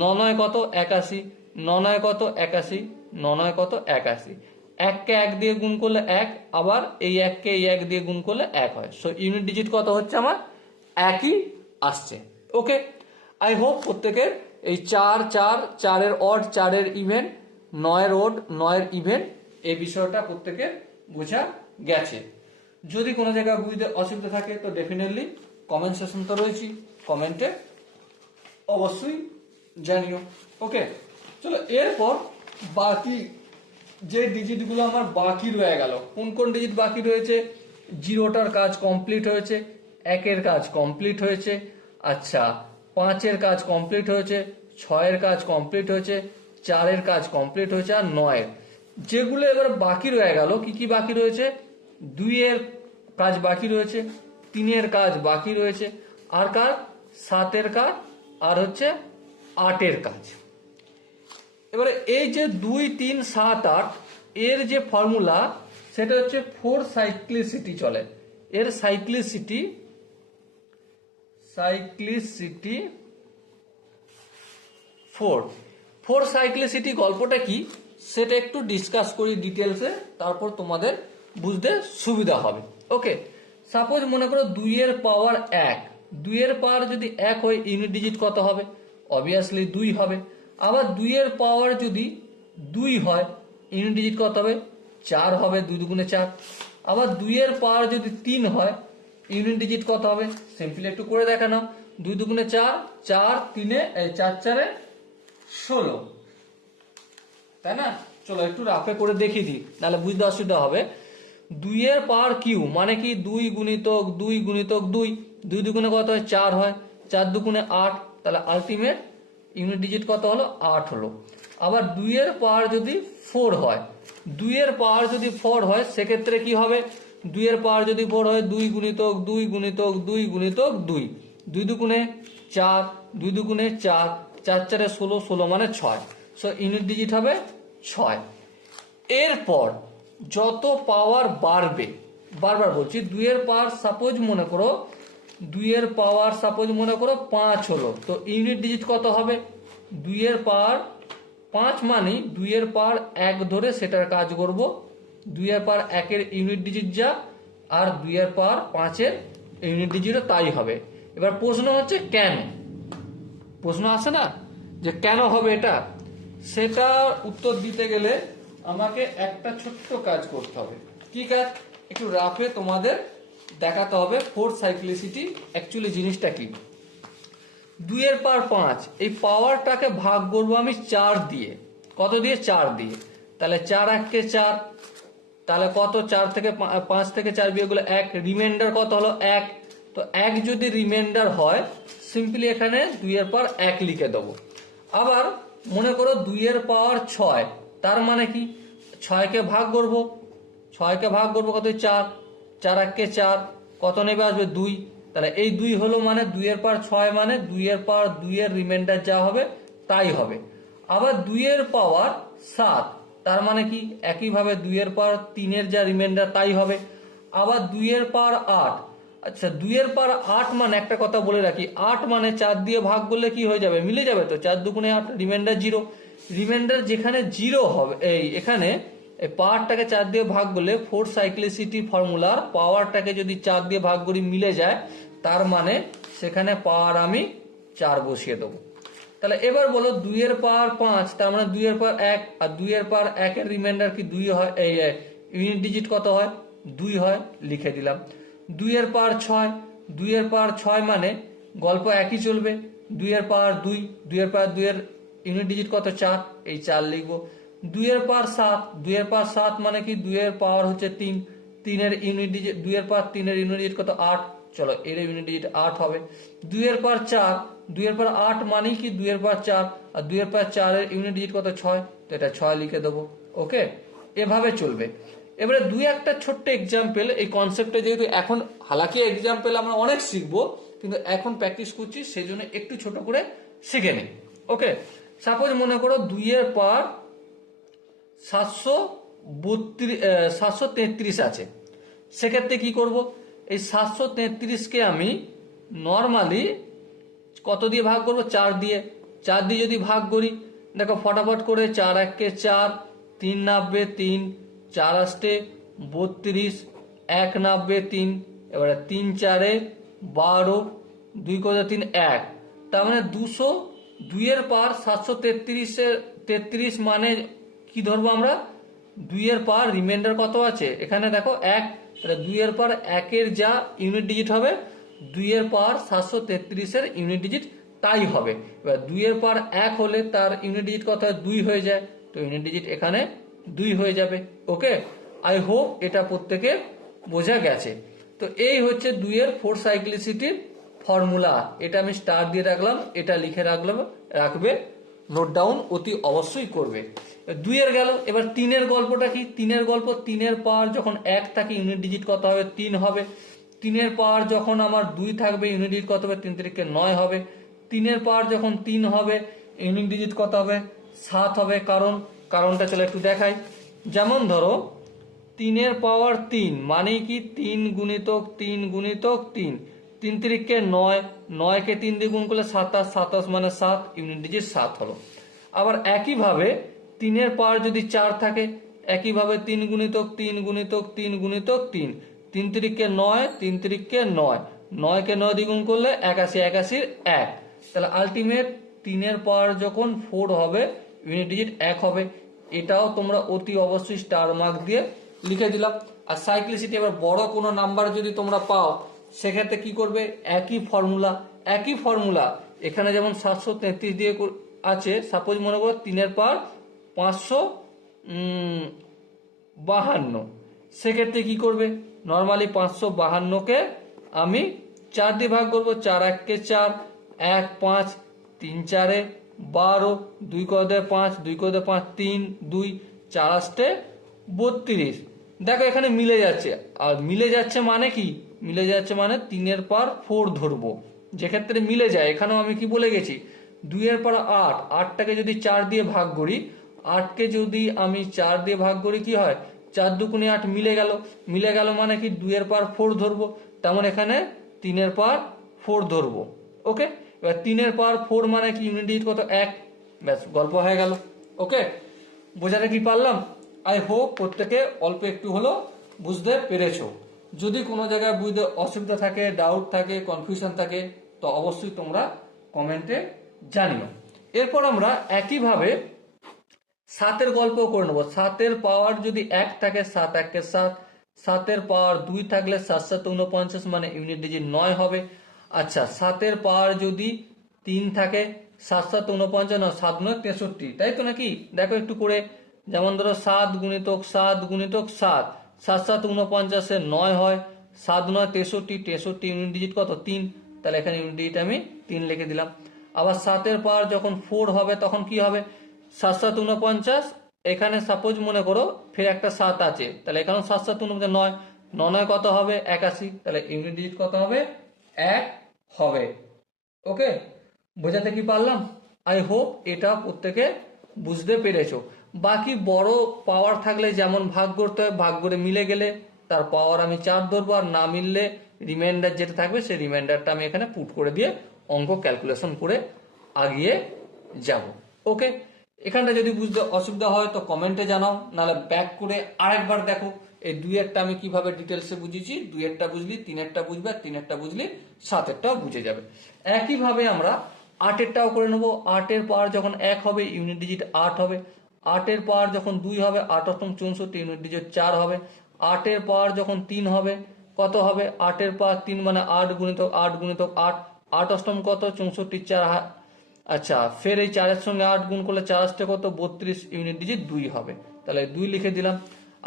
9 9 কত? 81, 9 9 কত? 81, 9 9 কত? 81। 1 কে 1 দিয়ে গুণ করলে 1, আবার এই 1 কে এই 1 দিয়ে গুণ করলে 1 হয়। সো ইউনিট ডিজিট কত হচ্ছে আমার? 1ই আসছে। ওকে, আই হোপ প্রত্যেকের এই 4 4, 4 এর অড 4 এর ইভেন, 9 এর অড 9 এর ইভেন, এই বিষয়টা প্রত্যেকের বোঝা গেছে। যদি কোনো জায়গায় বুঝতে অসুবিধা থাকে তো ডেফিনেটলি কমেন্ট সেকশন তো রয়েছে, কমেন্টে অবশ্যই জানিও। ওকে, চলো এরপর বাকি যে ডিজিটগুলো আমার বাকি রয়ে গেল, কোন কোন ডিজিট বাকি রয়েছে? 0টার কাজ কমপ্লিট হয়েছে, 1-এর কাজ কমপ্লিট হয়েছে, আচ্ছা 5-এর কাজ কমপ্লিট হয়েছে, 6-এর কাজ কমপ্লিট হয়েছে, 4-এর কাজ কমপ্লিট হয়েছে, আর 9-এর। যেগুলো এবার বাকি রয়ে গেল, কি কি বাকি রয়েছে? 2-এর কাজ বাকি রয়েছে, 3-এর কাজ বাকি রয়েছে, আর কাজ 7-এর কাজ, আর হচ্ছে 8-এর কাজ। এবারে এই যে 2 3 7 8 এর যে ফর্মুলা, সেটা হচ্ছে 4 সাইক্লিসিটি চলে। এর সাইক্লিসিটি 4 সাইক্লিসিটি গল্পটা কি সেটা একটু ডিসকাস করি ডিটেলসে, তারপর তোমাদের বুঝতে সুবিধা হবে। ওকে, সাপোজ মনে করো 2 এর পাওয়ার 1, 2 এর পাওয়ার যদি 1 হয় ইউনিট ডিজিট কত হবে? অবভিয়াসলি 2 হবে। আবার 2 এর পাওয়ার যদি 2 হয় ইউনিট ডিজিট কত হবে? 4 হবে, 2 দুগুণে 4। আবার 2 এর পাওয়ার যদি 3 হয় ইউনিট ডিজিট কত হবে? সিম্পলি একটু করে দেখে নাও। 2 দুগুণে 4, 4 3 4 4 16, তাই না? চলো একটু রাফে করে দেখিয়ে দিই, নাহলে বুঝতে অসুবিধা হবে। 2 এর পাওয়ার কিউ মানে কি 2 গুণিতক 2 গুণিতক 2, 2 দুগুণে কত হয়? 4 হয়, 4 দুগুণে 8, তাহলে আলটিমেট ইউনিট ডিজিট কত হলো? 8 হলো। আবার 2 এর পাওয়ার যদি 4 হয়, 2 এর পাওয়ার যদি 4 হয় সেক্ষেত্রে কি হবে? 2 এর পাওয়ার যদি 4 হয় 2 গুণিতক 2 গুণিতক 2 গুণিতক 2, 2 দুগুণে 4, 2 দুগুণে 4, 4 4 16, 16 মানে 6, সো ইউনিট ডিজিট হবে 6। এরপর যত পাওয়ার বাড়বে, বারবার বলছি, 2 এর পাওয়ার সাপোজ মনে করো 2 এর পাওয়ার সাপোজ মনে করো 5 হলো, তো ইউনিট ডিজিট কত হবে? 2 এর পাওয়ার 5 মানে 2 এর পাওয়ার 1 ধরে সেটার কাজ করব, 2 এর পাওয়ার 1 এর ইউনিট ডিজিট যা, আর 2 এর পাওয়ার 5 এর ইউনিট ডিজিটও তাই হবে। এবার প্রশ্ন হচ্ছে কেন? প্রশ্ন আসে না যে কেন হবে এটা, সেটা উত্তর দিতে গেলে আমাকে একটা ছোট্ট কাজ করতে হবে। কি কাজ? একটু রাফে তোমাদের দেখাতে হবে ফোর্স সাইক্লিসিটি অ্যাকচুয়ালি জিনিসটা কি। 2 এর পাওয়ার 5 এই পাওয়ারটাকে ভাগ করবো আমি 4 দিয়ে। কত দিয়ে? 4 দিয়ে। তাহলে 4 1 কে 4, তাহলে কত? 4 থেকে 5 থেকে 4 বিয়োগ করলে 1, রিমাইন্ডার কত হলো? 1। তো 1 যদি রিমাইন্ডার হয় সিম্পলি এখানে 2 এর পাওয়ার 1 লিখে দেবো। আবার মনে করো 2 এর পাওয়ার 6, তার মানে কি 6 কে ভাগ করব, 6 কে ভাগ করব কত? 4, 4 1 কে 4, কত নেবে আসবে? 2। তাহলে এই 2 হলো মানে 2 এর পাওয়ার 6 মানে 2 এর পাওয়ার 2 এর রিমাইন্ডার যা হবে তাই হবে। আবার 2 এর পাওয়ার 7, তার মানে কি একইভাবে 2 এর পাওয়ার 3 এর যা রিমাইন্ডার তাই হবে। আবার 2 এর পাওয়ার 8, আচ্ছা 2 এর পাওয়ার 8 মানে একটা কথা বলে রাখি, 8 মানে 4 দিয়ে ভাগ করলে কি হয়ে যাবে? মিলে যাবে তো, 4 দুগুণে 8, রিমাইন্ডার 0। রিমাইন্ডার যেখানে 0 হবে, এই এখানে এই পাওয়ারটাকে 4 দিয়ে ভাগ করলে ফোর্স সাইক্লিসিটি ফর্মুলার পাওয়ারটাকে যদি 4 দিয়ে ভাগ করি মিলে যায়, তার মানে সেখানে পাওয়ার আমি 4 বসিয়ে দেবো। তাহলে এবার বলো 2 এর পাওয়ার 5, তার মানে 2 এর পাওয়ার 1, আর 2 এর পাওয়ার 1 এর রিমাইন্ডার কি 2 হয়? এই ইউনিট ডিজিট কত হয়? 2 হয়, লিখে দিলাম। 2 এর পাওয়ার 6, 2 এর পাওয়ার 6 মানে গল্প একই চলবে, 2 এর পাওয়ার 2, 2 এর পাওয়ার 2 এর ইউনিট ডিজিট কত? 4, এই 4 লিখবো। 2 এর পাওয়ার 7, 2 এর পাওয়ার 7 মানে কি 2 এর পাওয়ার হচ্ছে 3, 3 এর ইউনিট ডিজিট 2 এর পাওয়ার 3 এর ইউনিট ডিজিট কত? 8, চলো এর ইউনিট ডিজিট 8 হবে। 2 এর পাওয়ার 4, 2 এর পাওয়ার 8 মানে কি 2 এর পাওয়ার 4, আর 2 এর পাওয়ার 4 এর ইউনিট ডিজিট কত? 6, তো এটা 6 লিখে দেবো। ওকে, এভাবে চলবে। এবারে দুই একটা ছোট্ট এক্সাম্পল, এই কনসেপ্টে যেহেতু এখন হালাকি এক্সাম্পল আমরা অনেক শিখবো, কিন্তু এখন প্র্যাকটিস করছি সেই জন্য একটু ছোট করে শিখে নিই। ওকে, সাপোজ মনে করো 2 এর পাওয়ার 733 আছে, সেক্ষেত্রে কি করব? এই 733কে আমি নর্মালি কত দিয়ে ভাগ করব? 4 দিয়ে। 4 দিয়ে যদি ভাগ করি, দেখো ফটাফট করে 4 1 কে 4, 3 90 3, 4 আসতে 32, 1 90 3, এবারে 3 4 12, 2 কত 3 1, তার মানে 200। 2 এর পাওয়ার 733 মানে কি ধরবো আমরা? 2 এর পাওয়ার রিমাইন্ডার কত আছে এখানে দেখো 1, তাহলে 2 এর পাওয়ার 1 এর যা ইউনিট ডিজিট হবে 2 এর পাওয়ার 733 এর ইউনিট ডিজিট তাই হবে। এবার 2 এর পাওয়ার 1 হলে তার ইউনিট ডিজিট কত হয়? 2 হয়ে যায়, তো ইউনিট ডিজিট এখানে 2 হয়ে যাবে। ওকে, আই হোপ এটা প্রত্যেকে বোঝা গেছে। তো এই হচ্ছে 2 এর ফোর্স সাইক্লিসিটির ফর্মুলা। এটা আমি স্টার দিয়ে রাখলাম, এটা লিখে রাখবে, নোট ডাউন অতি অবশ্যই করবে। 2 এর গেল। এবার 3 এর গল্পটা কি? 3 এর গল্প, 3 এর পাওয়ার যখন 1 থাকে ইউনিট ডিজিট কত হবে? 3 হবে। 3 এর পাওয়ার যখন আমার 2 থাকবে ইউনিট ডিজিট কত হবে? 3 3 9 হবে। 3 এর পাওয়ার যখন 3 হবে ইউনিট ডিজিট কত হবে? 7 হবে। কারণটা চলো একটু দেখাই। যেমন ধরো 3 এর পাওয়ার 3 মানে কি 3 গুণিতক 3 গুণিতক 3, 3 3 9, 9 কে 3 দিয়ে গুণ করলে 27, 27 মানে 7, ইউনিট ডিজিট 7 হলো। আবার একইভাবে 3 এর পাওয়ার যদি 4 থাকে, একইভাবে 3 গুণিতক 3 গুণিতক 3 গুণিতক 3, 3 3 9, 3 3 9, 9 কে 9 দিয়ে গুণ করলে 81, 81 1, তাহলে আলটিমেট 3 এর পাওয়ার যখন 4 হবে ইউনিট ডিজিট 1 হবে। এটাও তোমরা অতি অবশ্যই স্টার মার্ক দিয়ে লিখে দিলাম। আর সাইক্লিসিটি এবার বড় কোনো নাম্বার যদি তোমরা পাও সেক্ষেত্রে কি করবে, একই ফর্মুলা এখানে যেমন 733 দিয়ে আছে, সাপোজ মনে করো 3 × 552, সেক্ষেত্রে কি করবে, নর্মালি 552কে আমি 4 দিয়ে ভাগ করবো, 4 × 1 = 4, 1 5, 3 × 4 = 12, 2 × 5, 2 × 5 3, 2 4 8 32। দেখো এখানে মিলে যাচ্ছে, আর মিলে যাচ্ছে মানে কি, মিলে যাচ্ছে মানে 3 × 4 ধরবো, যেক্ষেত্রে মিলে যায়। এখানেও আমি কি বলে গেছি, 2 × 8, 8টাকে যদি 4 দিয়ে ভাগ করি, 8কে যদি আমি 4 দিয়ে ভাগ করি কি হয়, 4 × 2 = 8, মিলে গেল মানে কি 2 × 4 ধরবো, তেমন এখানে 3 × 4 ধরবো। ওকে, এবার 3 × 4 মানে কি, ইউনিট ডিজিট কত, 1, ব্যাস গল্প হয়ে গেল। ওকে, বোঝাতে কি পারলাম? আই হোপ প্রত্যেকে অল্প একটু হলো বুঝতে পেরেছো। যদি কোনো জায়গায় বুঝতে অসুবিধা থাকে, ডাউট থাকে, কনফিউশন থাকে, তো অবশ্যই তোমরা কমেন্টে জানিও। এরপর আমরা একইভাবে 7-এর গল্প করে নেবো। 7-এর পাওয়ার যদি 1 থাকে, 7 × 1 = 7, 7-এর পাওয়ার 2 থাকলে 7 × 7 = 49, মানে ইউনিট ডিজিট 9 হবে। আচ্ছা, 7-এর পাওয়ার যদি 3 থাকে, 7 × 7 = 49, 7 × 9 = 63, তাই তো নাকি? দেখো একটু করে, যেমন ধরো 7 × 7 × 7, 7 × 7 = 49, 9 হয়, 7 × 9 = 63, 63 ইউনিট ডিজিট কত, 3, তাহলে এখানে ইউনিট ডিজিট আমি 3 লিখে দিলাম। আবার 7-এর পাওয়ার যখন 4 হবে তখন কি হবে, 7 × 7 = 49, এখানে সাপোজ মনে করো ফের একটা 7 আছে, তাহলে এখানেও 7 × 7 = 9, 9 কত হবে, 81, তাহলে ইউনিট ডিজিট কত হবে, 1 হবে। ওকে, বোঝাতে কি পারলাম? আই হোপ এটা প্রত্যেকে বুঝতে পেরেছো। বাকি বড় পাওয়ার থাকলে যেমন ভাগ করতে হয়, ভাগ করে মিলে গেলে তার পাওয়ার আমি 4 ধরবো, আর না মিললে রিমাইন্ডার যেটা থাকবে সেই রিমাইন্ডারটা আমি এখানে পুট করে দিয়ে অঙ্ক ক্যালকুলেশন করে আগিয়ে যাব। ওকে, এখানটা যদি বুঝতে অসুবিধা হয় তো কমেন্টে জানাও, নাহলে ব্যাক করে আরেকবার দেখো। এই 2-এরটা আমি কিভাবে ডিটেলসে বুঝিয়েছি, 2-এরটা বুঝলি 3-এরটা বুঝবে, 3-এরটা বুঝলি 7-এরটাও বুঝে যাবে। একইভাবে আমরা 8-এরটাও করে নেবো। 8-এর পাওয়ার যখন 1 হবে ইউনিট ডিজিট 8 হবে, 8-এর পাওয়ার যখন 2 হবে 8 × 8 = 64, ইউনিট ডিজিট 4 হবে। 8-এর পাওয়ার যখন 3 হবে কত হবে, 8-এর পাওয়ার 3 মানে 8 × 8 × 8, 8 × 8 কত, 64, 4। আচ্ছা, ফের এই 4-এর সঙ্গে 8 গুণ করলে 4 × 8 কত, 32, ইউনিট ডিজিট 2 হবে, তাহলে 2 লিখে দিলাম।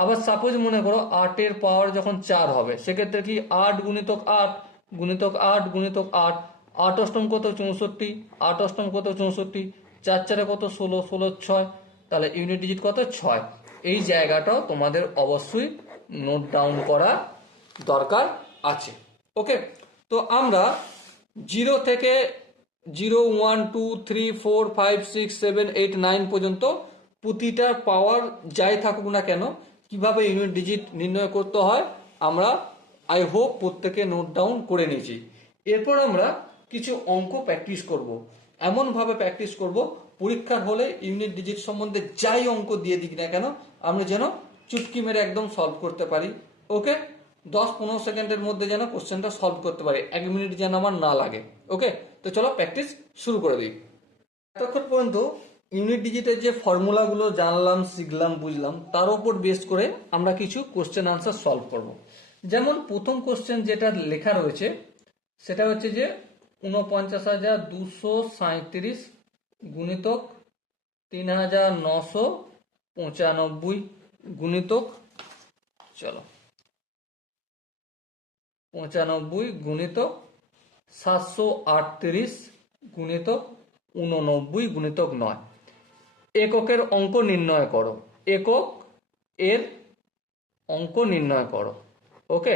আবার সাপোজ মনে করো 8-এর পাওয়ার যখন 4 হবে, সেক্ষেত্রে কি 8 × 8 × 8 × 8 × 8, 8 অষ্টম কত, 64, 8 অষ্টম কত, 64, 4 4 কত, 16, 16 6, তাহলে ইউনিট ডিজিট কত, 6। এই জায়গাটাও তোমাদের অবশ্যই নোট ডাউন করা দরকার আছে। ওকে, তো আমরা 0 থেকে 0 1 2 3 4 5 6 7 8 9 পর্যন্ত প্রতিটা পাওয়ার যাই থাকুক না কেন, কিভাবে ইউনিট ডিজিট নির্ণয় করতে হয় আমরা আই হোপ প্রত্যেকে নোট ডাউন করে নিয়েছি। এরপর আমরা কিছু অঙ্ক প্র্যাকটিস করব, এমনভাবে প্র্যাকটিস করব পরীক্ষার হলে ইউনিট ডিজিট সম্বন্ধে যাই অঙ্ক দিয়ে দিক না কেন আমরা যেন চুটকি মেরে একদম সলভ করতে পারি। ওকে, 10-15 সেকেন্ডের মধ্যে যেন কোশ্চেনটা সলভ করতে পারি, 1 মিনিট যেন আমার না লাগে। ওকে, তো চলো প্র্যাকটিস শুরু করে দিই। এতক্ষণ পর্যন্ত ইউনিট ডিজিটের যে ফর্মুলাগুলো জানলাম, শিখলাম, বুঝলাম, তার উপর বেস করে আমরা কিছু কোশ্চেন আনসার সলভ করব। যেমন প্রথম কোশ্চেন যেটা লেখা রয়েছে সেটা হচ্ছে যে 49,237 গুণিতক 3,995 গুণিতক, চলো 95 গুণিতক 738 গুণিতক 89 গুণিতক 9। এককের অঙ্ক নির্ণয় করো, একক এর অঙ্ক নির্ণয় করো। ওকে,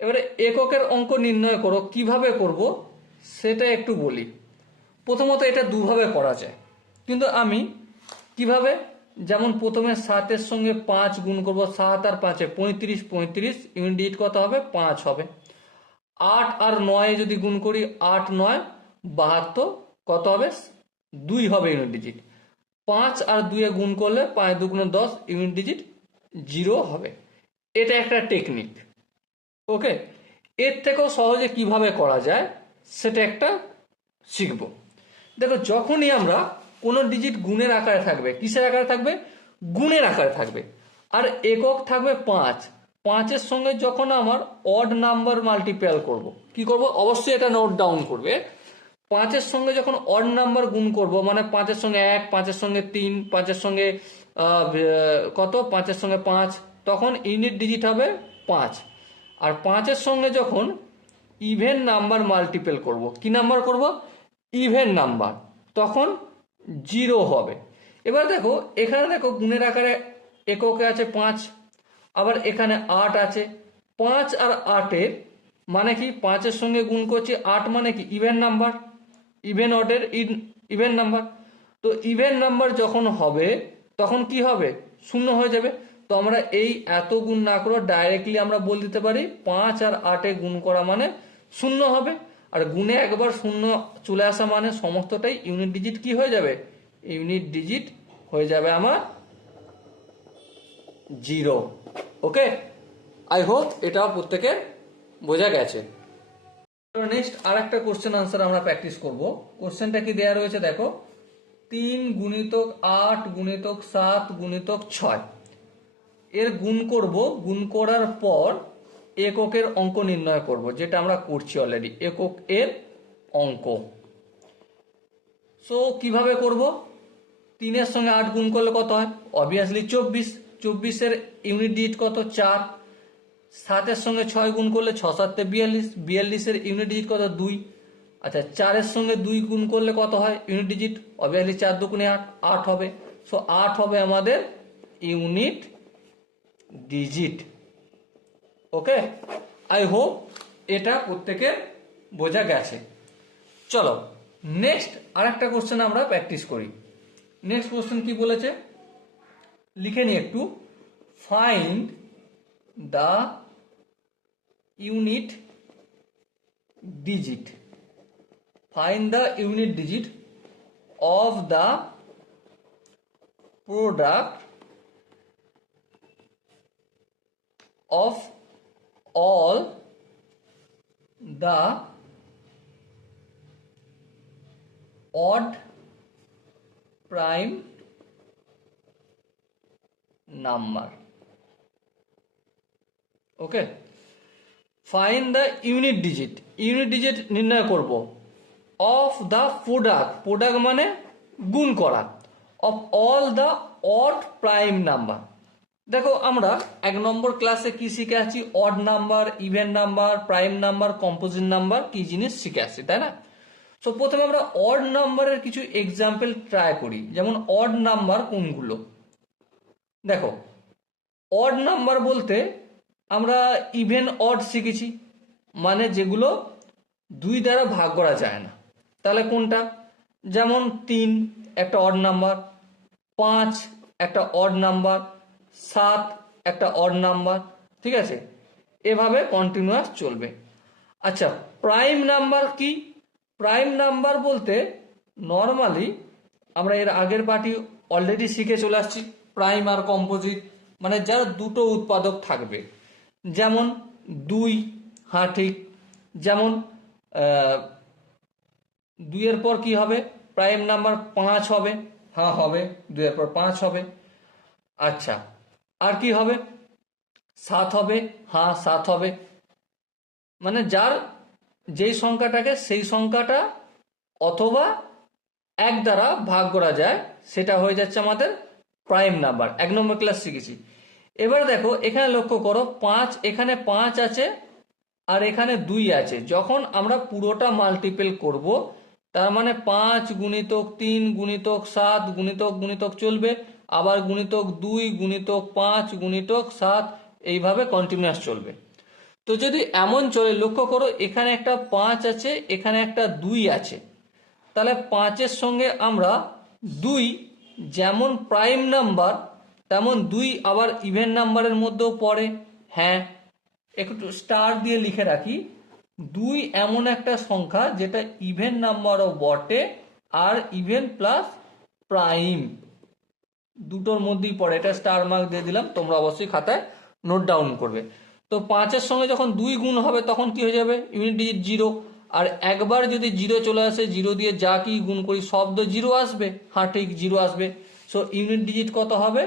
এবারে এককের অঙ্ক নির্ণয় করো, কিভাবে করব সেটা একটু বলি। প্রথমত এটা দুভাবে করা যায়, কিন্তু আমি কিভাবে, যেমন প্রথমে 7-এর সঙ্গে 5 গুণ করব, 7 আর 5-এ 35, 35 ইউনিট ডিজিট কত হবে, 5 হবে। 8 আর 9 যদি গুণ করি, 8 9 72 কত হবে, 2 হবে ইউনিট ডিজিট। 5 আর 2-এ গুণ করলে 5 2 × 10 ইউনিট ডিজিট 0 হবে। এটা একটা টেকনিক। ওকে, এর থেকেও সহজে কিভাবে করা যায় সেটা একটা শিখব। দেখো, যখনই আমরা কোনো ডিজিট গুণের আকারে থাকবে। কিসের আকারে থাকবে? গুণের আকারে থাকবে। আর একক থাকবে 5। 5-এর সঙ্গে যখন আমার অড নাম্বার মাল্টিপ্লাই করব, কি করব? অবশ্যই এটা নোট ডাউন করবে। 5-এর সঙ্গে যখন অড নাম্বার গুণ করব, মানে 5-এর সঙ্গে 1, 5-এর সঙ্গে 3, 5-এর সঙ্গে কত, 5-এর সঙ্গে 5, তখন ইউনিট ডিজিট হবে 5। আর 5-এর সঙ্গে যখন ইভেন নাম্বার মাল্টিপল করব, কি নাম্বার করব? ইভেন নাম্বার, তখন 0 হবে। এবার দেখো এখানে, দেখো গুণের আকারে এককে আছে 5, আবার এখানে 8 আছে। 5 আর 8-এর মানে কি? 5-এর সঙ্গে গুণ করছি, 8 মানে কি? Even number, even order, even number. তো ইভেন নাম্বার যখন হবে তখন কি হবে? 0 হয়ে যাবে। তো আমরা এই এত গুণ না করে ডাইরেক্টলি আমরা বলে দিতে পারি 5 আর 8-এ গুণ করা মানে 0 হবে। আর গুণে একবার 0 চলে আসা মানে সমস্তটাই ইউনিট ডিজিট কি হয়ে যাবে? ইউনিট ডিজিট হয়ে যাবে আমার 0। ওকে, আই হোপ এটা প্রত্যেকের বোঝা গেছে। নেক্সট আর একটা কোশ্চেন আনসার আমরা প্র্যাকটিস করব। কোশ্চেনটা কি দেয়া রয়েছে দেখো, 3 গুণিতক 8 গুণিতক 7 গুণিতক 6 এর গুণ করব। গুণ করার পর এককের অঙ্ক নির্ণয় করব, যেটা আমরা করছি অলরেডি, একক এর অঙ্ক। সো কিভাবে করব? 3-এর সঙ্গে 8 গুণ করলে কত হয়? অবভিয়াসলি 24। 24-এর ইউনিট ডিজিট কত? 4। 7-এর সঙ্গে 6 গুণ করলে 6 7 42। 42-এর ইউনিট ডিজিট কত? 2। আচ্ছা, 4-এর সঙ্গে 2 গুণ করলে কত হয় ইউনিট ডিজিট? অবভিয়াসলি 4 2 8, 8 হবে। সো 8 হবে আমাদের unit digit. Okay, I hope এটা প্রত্যেকের বোঝা গেছে। চলো নেক্সট আরেকটা কোশ্চেন আমরা প্র্যাকটিস করি। নেক্সট কোশ্চেন কি বলেছে লিখে নি একটু। Find the unit digit, find the unit digit of the product of all the odd prime number. Okay, find the unit digit, unit digit নির্ণয় করব অফ দ্য প্রোডাক্ট, প্রোডাক্ট মানে গুণ করা, of all the odd prime number. দেখো আমরা 1 নম্বর ক্লাসে কি শিখে আছি? Odd number, even number, prime number, composite number কি জিনিস শিখে আসছি, তাই না? সো প্রথমে আমরা অড নাম্বারের কিছু এক্সাম্পল ট্রাই করি। যেমন অড নাম্বার কোনগুলো? দেখো অড নাম্বার বলতে আমরা ইভেন অড শিখেছি, মানে যেগুলো 2 দ্বারা ভাগ করা যায় না। তাহলে কোনটা? যেমন 3 একটা অড নাম্বার, 5 একটা অড নাম্বার, 7 একটা অড নাম্বার। ঠিক আছে, এভাবে কন্টিনিউয়াস চলবে। আচ্ছা, প্রাইম নাম্বার কি? প্রাইম নাম্বার বলতে নর্মালি আমরা এর আগের পার্টি অলরেডি শিখে চলে আসছি, প্রাইম আর কম্পোজিট, মানে যার দুটো উৎপাদক থাকবে। যেমন 2, হ্যাঁ ঠিক। যেমন 2-এর পর কি হবে? প্রাইম নাম্বার 5 হবে, হ্যাঁ হবে, 2-এর পর 5 হবে। আচ্ছা, আর কি হবে? 7 হবে, হ্যাঁ 7 হবে। মানে যার যেই সংখ্যাটাকে সেই সংখ্যাটা অথবা 1 দ্বারা ভাগ করা যায়, সেটা হয়ে যাচ্ছে আমাদের প্রাইম নাম্বার। 1 নম্বর ক্লাস শিখেছি। এবার দেখো এখানে লক্ষ্য করো, 5, এখানে 5 আছে আর এখানে 2 আছে। যখন আমরা পুরোটা মাল্টিপল করব, তার মানে 5 গুণিতক 3 গুণিতক 7 গুণিতক গুণিতক চলবে, আবার গুণিতক 2 গুণিতক 5 গুণিতক 7, এইভাবে কন্টিনিউয়াস চলবে। তো যদি এমন চলে, লক্ষ্য করো এখানে একটা 5 আছে, এখানে একটা 2 আছে, তাহলে 5-এর সঙ্গে আমরা 2 যেমন প্রাইম নাম্বার, তেমন 2 আবার ইভেন নাম্বারের মধ্যেও পড়ে। হ্যাঁ, একটু স্টার দিয়ে লিখে রাখি, 2 এমন একটা সংখ্যা যেটা ইভেন নাম্বারও বটে আর ইভেন প্লাস প্রাইম দুটোর মধ্যেই পড়ে। এটা স্টার মার্ক দিয়ে দিলাম, তোমরা অবশ্যই খাতায় নোট ডাউন করবে। তো 5-এর সঙ্গে যখন 2 গুণ হবে তখন কি হয়ে যাবে? Unit digit 0। আর একবার যদি জিরো চলে আসে, জিরো দিয়ে যা কি গুণ করি সব তো জিরো আসবে। হ্যাঁ ঠিক, জিরো আসবে। সো ইউনিট ডিজিট কত হবে?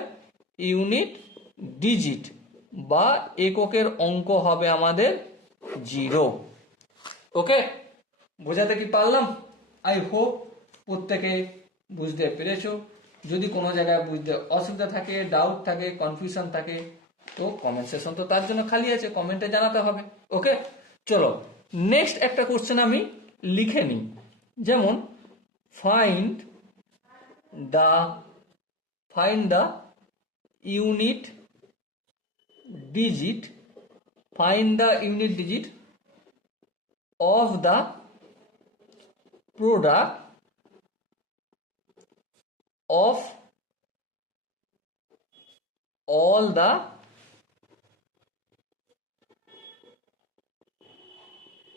ইউনিট ডিজিট বা এককের অঙ্ক হবে আমাদের জিরো। ওকে, বোঝাতে কি পারলাম? আই হোপ প্রত্যেকে বুঝতে পেরেছো। যদি কোনো জায়গায় বুঝতে অসুবিধা থাকে, ডাউট থাকে, কনফিউশন থাকে, তো কমেন্ট সেকশন তো তার জন্য খালি আছে, কমেন্টে জানাতে হবে। ওকে, চলো নেক্সট একটা কোশ্চেন আমি লিখে নিই। যেমন find the unit digit, find the unit digit of the product of all the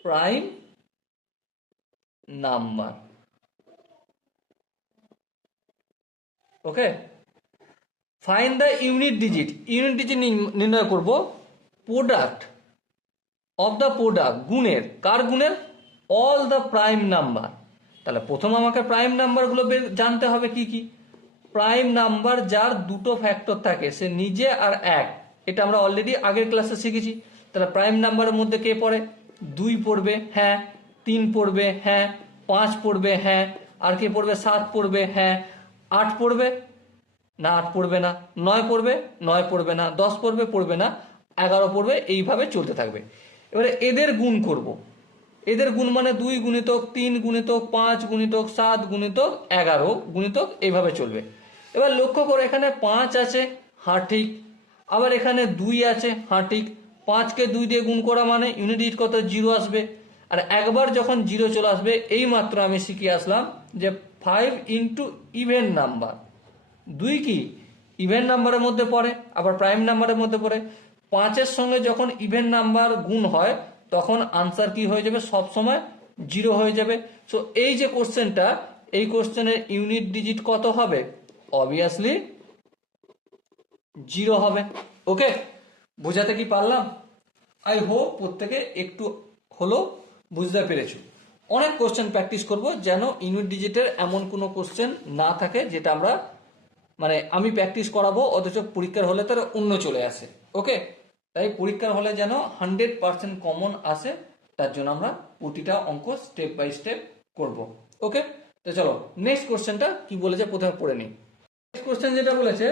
prime number. Okay, find the unit digit নির্ণয় করব প্রোডাক্ট অফ দ্য প্রোডাক্ট, গুণের, কার গুণের? All the prime number. তাহলে প্রথম আমাকে প্রাইম নাম্বারগুলো জানতে হবে কি কি। প্রাইম নাম্বার যার দুটো ফ্যাক্টর থাকে, সে নিজে আর এক, এটা আমরা অলরেডি আগের ক্লাসে শিখেছি। তাহলে প্রাইম নাম্বারের মধ্যে কে পড়ে? 2 পড়বে, হ্যাঁ। 3 পড়বে, হ্যাঁ। 5 পড়বে, হ্যাঁ। আর কে পড়বে? 7 পড়বে, হ্যাঁ। 8 পড়বে না, 8 পড়বে না। 9 পড়বে, 9 পড়বে না। 10 পড়বে, পড়বে না। 11 পড়বে, এইভাবে চলতে থাকবে। এবারে এদের গুণ করব। এদের গুণ মানে 2 গুণিতক 3 গুণিতক 5 গুণিতক 7 গুণিতক 11 গুণিতক এইভাবে চলবে। এবার লক্ষ্য করো, এখানে 5 আছে, হ্যাঁ ঠিক। আবার এখানে 2 আছে, হ্যাঁ ঠিক। 5কে 2 দিয়ে গুণ করা মানে ইউনিট ডিজিট কত? 0 আসবে। আর একবার যখন 0 চলে আসবে, এই মাত্র আমি শিখে আসলাম যে 5 ইন্টু ইভেন নাম্বার। 2 কি ইভেন নাম্বারের মধ্যে পড়ে, আবার প্রাইম নাম্বারের মধ্যে পড়ে। 5-এর সঙ্গে যখন ইভেন নাম্বার গুণ হয়, তখন আনসার কি হয়ে যাবে? সব সময় 0 হয়ে যাবে। সো এই যে কোশ্চেনটা, এই কোশ্চেনের ইউনিট ডিজিট কত হবে? অবভিয়াসলি 0 হবে। ওকে, বোঝাতে কি পারলাম? আই হোপ প্রত্যেকে একটু হলো বুঝতে পেরেছো। অনেক কোশ্চেন প্র্যাকটিস করব, যেন ইউনিট ডিজিটের এমন কোনো কোশ্চেন না থাকে যেটা আমরা মানে আমি প্র্যাকটিস করাবো অথচ পরীক্ষার হলে তার অন্য চলে আসে। ওকে, তাই পরীক্ষার হলে যেন 100% কমন আসে, তার জন্য আমরা প্রতিটা অঙ্ক স্টেপ বাই স্টেপ করব। ওকে, তো চলো নেক্সট কোশ্চেনটা কি বলেছে প্রথমে পড়ে নিই। নেক্সট কোশ্চেন যেটা বলেছে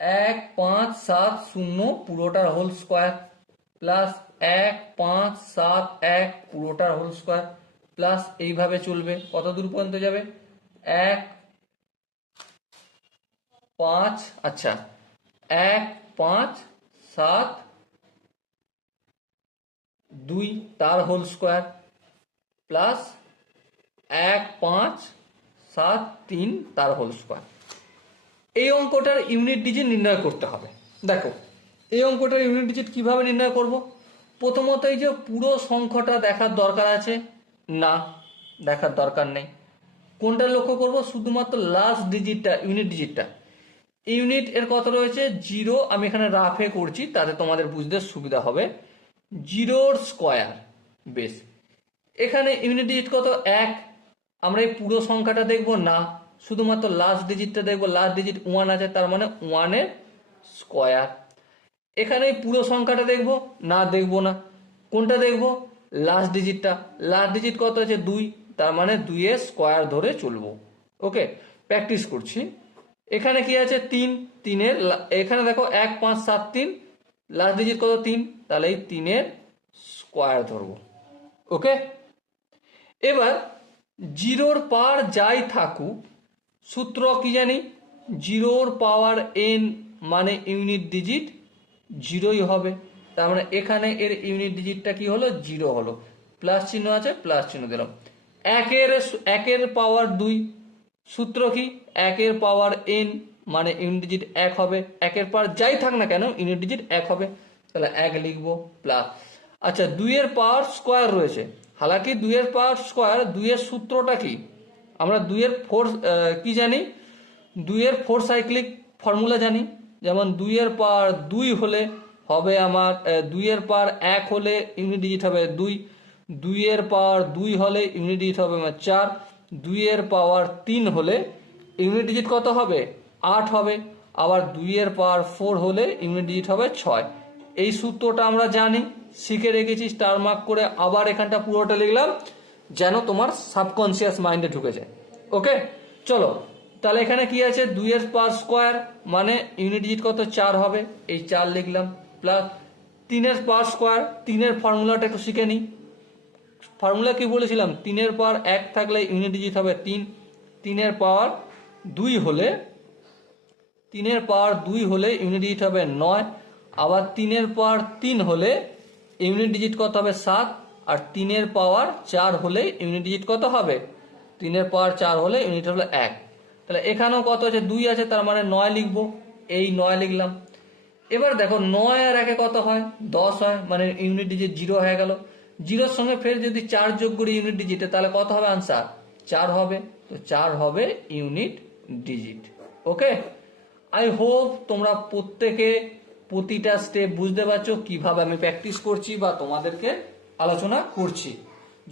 1570 পুরোটার হোল স্কোয়ার প্লাস 1571 পুরোটার হোল স্কোয়ার প্লাস এইভাবে চলবে। কত দূর পর্যন্ত যাবে? 1 5, আচ্ছা 1 5 7 2 তার হোল স্কোয়ার প্লাস 1 5 7 3 তার হোল স্কোয়ার। এই অঙ্কটার ইউনিট ডিজিট নির্ণয় করতে হবে। দেখো এই অঙ্কটার ইউনিট ডিজিট কিভাবে নির্ণয় করব? প্রথমত এই যে পুরো সংখ্যাটা দেখার দরকার আছে না, দেখার দরকার নেই। কোনটা লক্ষ্য করব? শুধুমাত্র লাস্ট ডিজিটটা, ইউনিট ডিজিটটা। ইউনিট এর কত রয়েছে? 0। আমি এখানে রাফে করছি তাতে তোমাদের বুঝতে সুবিধা হবে। 0 স্কোয়ার, বেশ। এখানে ইউনিট ডিজিট কত? 1। আমরা এই পুরো সংখ্যাটা দেখব না, শুধুমাত্র লাস্ট ডিজিটটা দেখব। লাস্ট ডিজিট 1 আছে, তার মানে 1 এর স্কোয়ার। এখানে পুরো সংখ্যাটা দেখব না, দেখব না। কোনটা দেখব? লাস্ট ডিজিটটা। লাস্ট ডিজিট কত আছে? 2, তার মানে 2 এর স্কোয়ার ধরে চলবো। ওকে, প্র্যাকটিস করছি। এখানে কি আছে? 3, 3 এর এখানে দেখো 1 5 7 3, লাস্ট ডিজিট কত? 3, তাহলে এই 3 এর স্কোয়ার ধরবো। ওকে, এবার 0 পাওয়ার যাই থাকুক, সূত্র কি জানি? 0 পাওয়ার n মানে ইউনিট ডিজিট 0ই হবে। তার মানে এখানে এর ইউনিট ডিজিটটা কি হলো? 0 হলো। প্লাস চিহ্ন আছে, প্লাস চিহ্ন দিলাম। 1 এর পাওয়ার 2, সূত্র কি? 1 এর পাওয়ার n মানে ইউনিট ডিজিট 1 হবে। 1 এর পাওয়ার যাই থাক না কেন, ইউনিট ডিজিট 1 হবে, তাহলে 1 লিখবো। প্লাস, আচ্ছা 2 এর পাওয়ার স্কোয়ার রয়েছে। হালাকি 2 এর পাওয়ার স্কোয়ার, 2 এর সূত্রটা কি? আমরা 2 এর ফোর্স কি জানি? 2 এর 4 সাইক্লিক ফর্মুলা জানি। যেমন 2 এর পাওয়ার 2 হলে হবে আমার 2 এর পাওয়ার 1 হলে ইউনিট ডিজিট হবে 2, 2 এর পাওয়ার 2 হলে ইউনিট ডিজিট হবে আমার 4, 2 এর পাওয়ার 3 হলে ইউনিট ডিজিট কত হবে 8 হবে, আবার 2 এর পাওয়ার 4 হলে ইউনিট ডিজিট হবে 6। এই সূত্রটা আমরা জানি, শিখে রেখেছি স্টার মার্ক করে, আবার এখানটা পুরোটা লিখলাম যেন তোমার সাবকনসিয়াস মাইন্ডে ঢুকে যায়। ওকে, চলো তাহলে এখানে কি আছে 2 এর পাওয়ার স্কোয়ার মানে ইউনিট ডিজিট কত 4 হবে, এই 4 লিখলাম, প্লাস 3 এর পাওয়ার স্কোয়ার, 3 এর ফর্মুলাটা একটু শিখে নিই। ফর্মুলা কি বলেছিলাম, 3 এর পাওয়ার 1 থাকলে ইউনিট ডিজিট হবে 3, 3 এর পাওয়ার 2 হলে 3 এর পাওয়ার 2 হলে ইউনিট ডিজিট হবে 9, আবার 3 এর পাওয়ার 3 হলে ইউনিট ডিজিট কত হবে 7, আর 3 এর পাওয়ার 4 হলে ইউনিট ডিজিট কত হবে, 3 এর পাওয়ার 4 হলে ইউনিট হলো 1। তাহলে এখানেও কত আছে 2 আছে, তার মানে 9 লিখবো, এই 9 লিখলাম। এবার দেখো 9 আর 1 কত হয় 10 হয়, মানে ইউনিট ডিজিট 0 হয়ে গেল। 0-র সঙ্গে ফের যদি 4 যোগ করি ইউনিট ডিজিটে তাহলে কত হবে আনসার 4 হবে, তো 4 হবে unit digit. Okay, I hope তোমরা প্রত্যেকে প্রতিটা স্টেপ বুঝতে পারছো কিভাবে আমি প্র্যাকটিস করছি বা তোমাদেরকে আলোচনা করছি।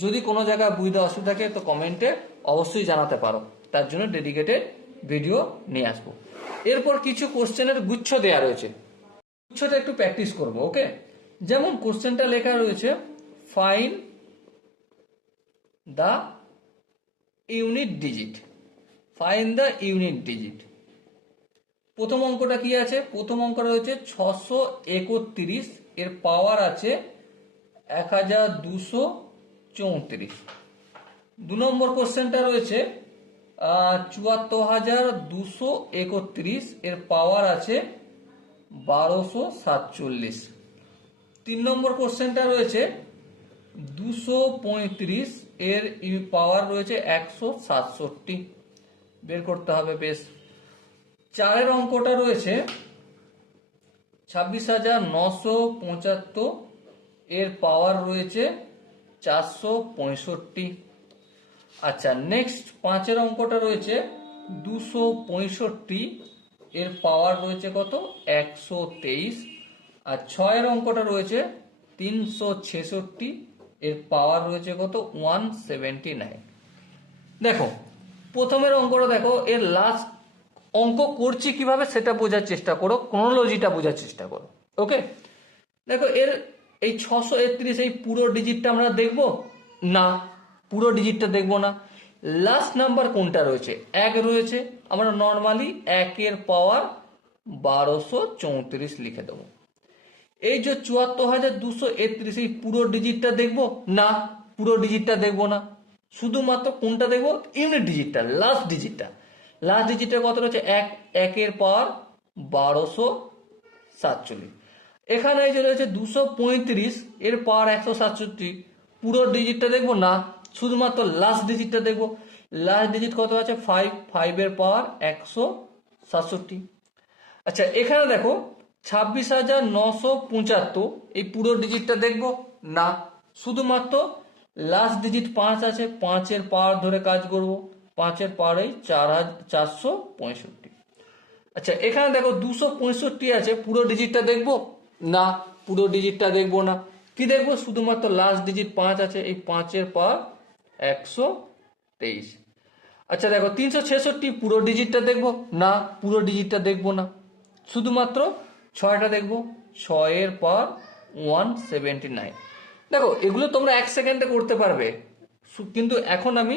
যদি কোনো জায়গায় বুঝতে অসুবিধা থাকে তো কমেন্টে অবশ্যই জানাতে পারো, তার জন্য ডেডিকেটেড ভিডিও নিয়ে আসবো। এরপর কিছু কোশ্চেনের গুচ্ছ দেয়া রয়েছে, গুচ্ছটা একটু প্র্যাকটিস করবো। ওকে, যেমন কোশ্চেনটা লেখা রয়েছে find the unit digit, find the unit digit. প্রথম অঙ্কটা কি আছে, প্রথম অঙ্ক রয়েছে 631, এর পাওয়ার আছে 1234। 2 নম্বর কোশ্চেনটা রয়েছে 74,231, এর পাওয়ার আছে 1247। 3 নম্বর কোশ্চেনটা রয়েছে 235, এর পাওয়ার রয়েছে 167, বের করতে হবে। বেশ, 4 অঙ্কটা রয়েছে 26,975, এর পাওয়ার রয়েছে 465। আচ্ছা, নেক্সট 5 অঙ্কটা রয়েছে 265, এর পাওয়ার রয়েছে কত 123। আর 6 অঙ্কটা রয়েছে 366, এর পাওয়ার রয়েছে কত 179। দেখো প্রথমের অঙ্কটা দেখো, এর লাস্ট অঙ্ক করছি কিভাবে সেটা বোঝার চেষ্টা করো, ক্রোনোলজিটা বোঝার চেষ্টা করো। ওকে, দেখো এর এই 631 এই পুরো ডিজিটটা আমরা দেখব না, পুরো ডিজিটটা দেখব না। লাস্ট নাম্বার কোনটা রয়েছে 1 রয়েছে, আমরা নর্মালি 1 এর পাওয়ার 1234 লিখে দেবো। এই যে 74,231 এই পুরো ডিজিটটা দেখব না, পুরো ডিজিটটা দেখব না, শুধুমাত্র কোনটা দেখব ইউনিট ডিজিটটা, লাস্ট ডিজিটটা। লাস্ট ডিজিটটা কত রয়েছে 1, 1 এর পাওয়ার 1247। এখানে এই যে রয়েছে 235, এর পাওয়ার 167, পুরো ডিজিটটা দেখব না, শুধুমাত্র লাস্ট ডিজিটটা দেখব। লাস্ট ডিজিট কত আছে 5, 5 এর পাওয়ার 167। আচ্ছা, এখানে দেখো 26,975, এই পুরো ডিজিটটা দেখব না, শুধুমাত্র লাস্ট ডিজিট 5 আছে, 5 এর পাওয়ার ধরে কাজ করব, 5 এর পাওয়ার এই 465। আচ্ছা, এখানে দেখো 265 আছে, পুরো ডিজিটটা দেখব না, পুরো ডিজিটটা দেখব না, কি দেখব শুধুমাত্র লাস্ট ডিজিট 5 আছে, এই 5 এর পাওয়ার 123। আচ্ছা দেখো 366, পুরো ডিজিটটা দেখব না, পুরো ডিজিটটা দেখব না, শুধুমাত্র 6টা দেখব, 6 এর পাওয়ার 179। দেখো এগুলো তোমরা 1 সেকেন্ডে করতে পারবে, কিন্তু এখন আমি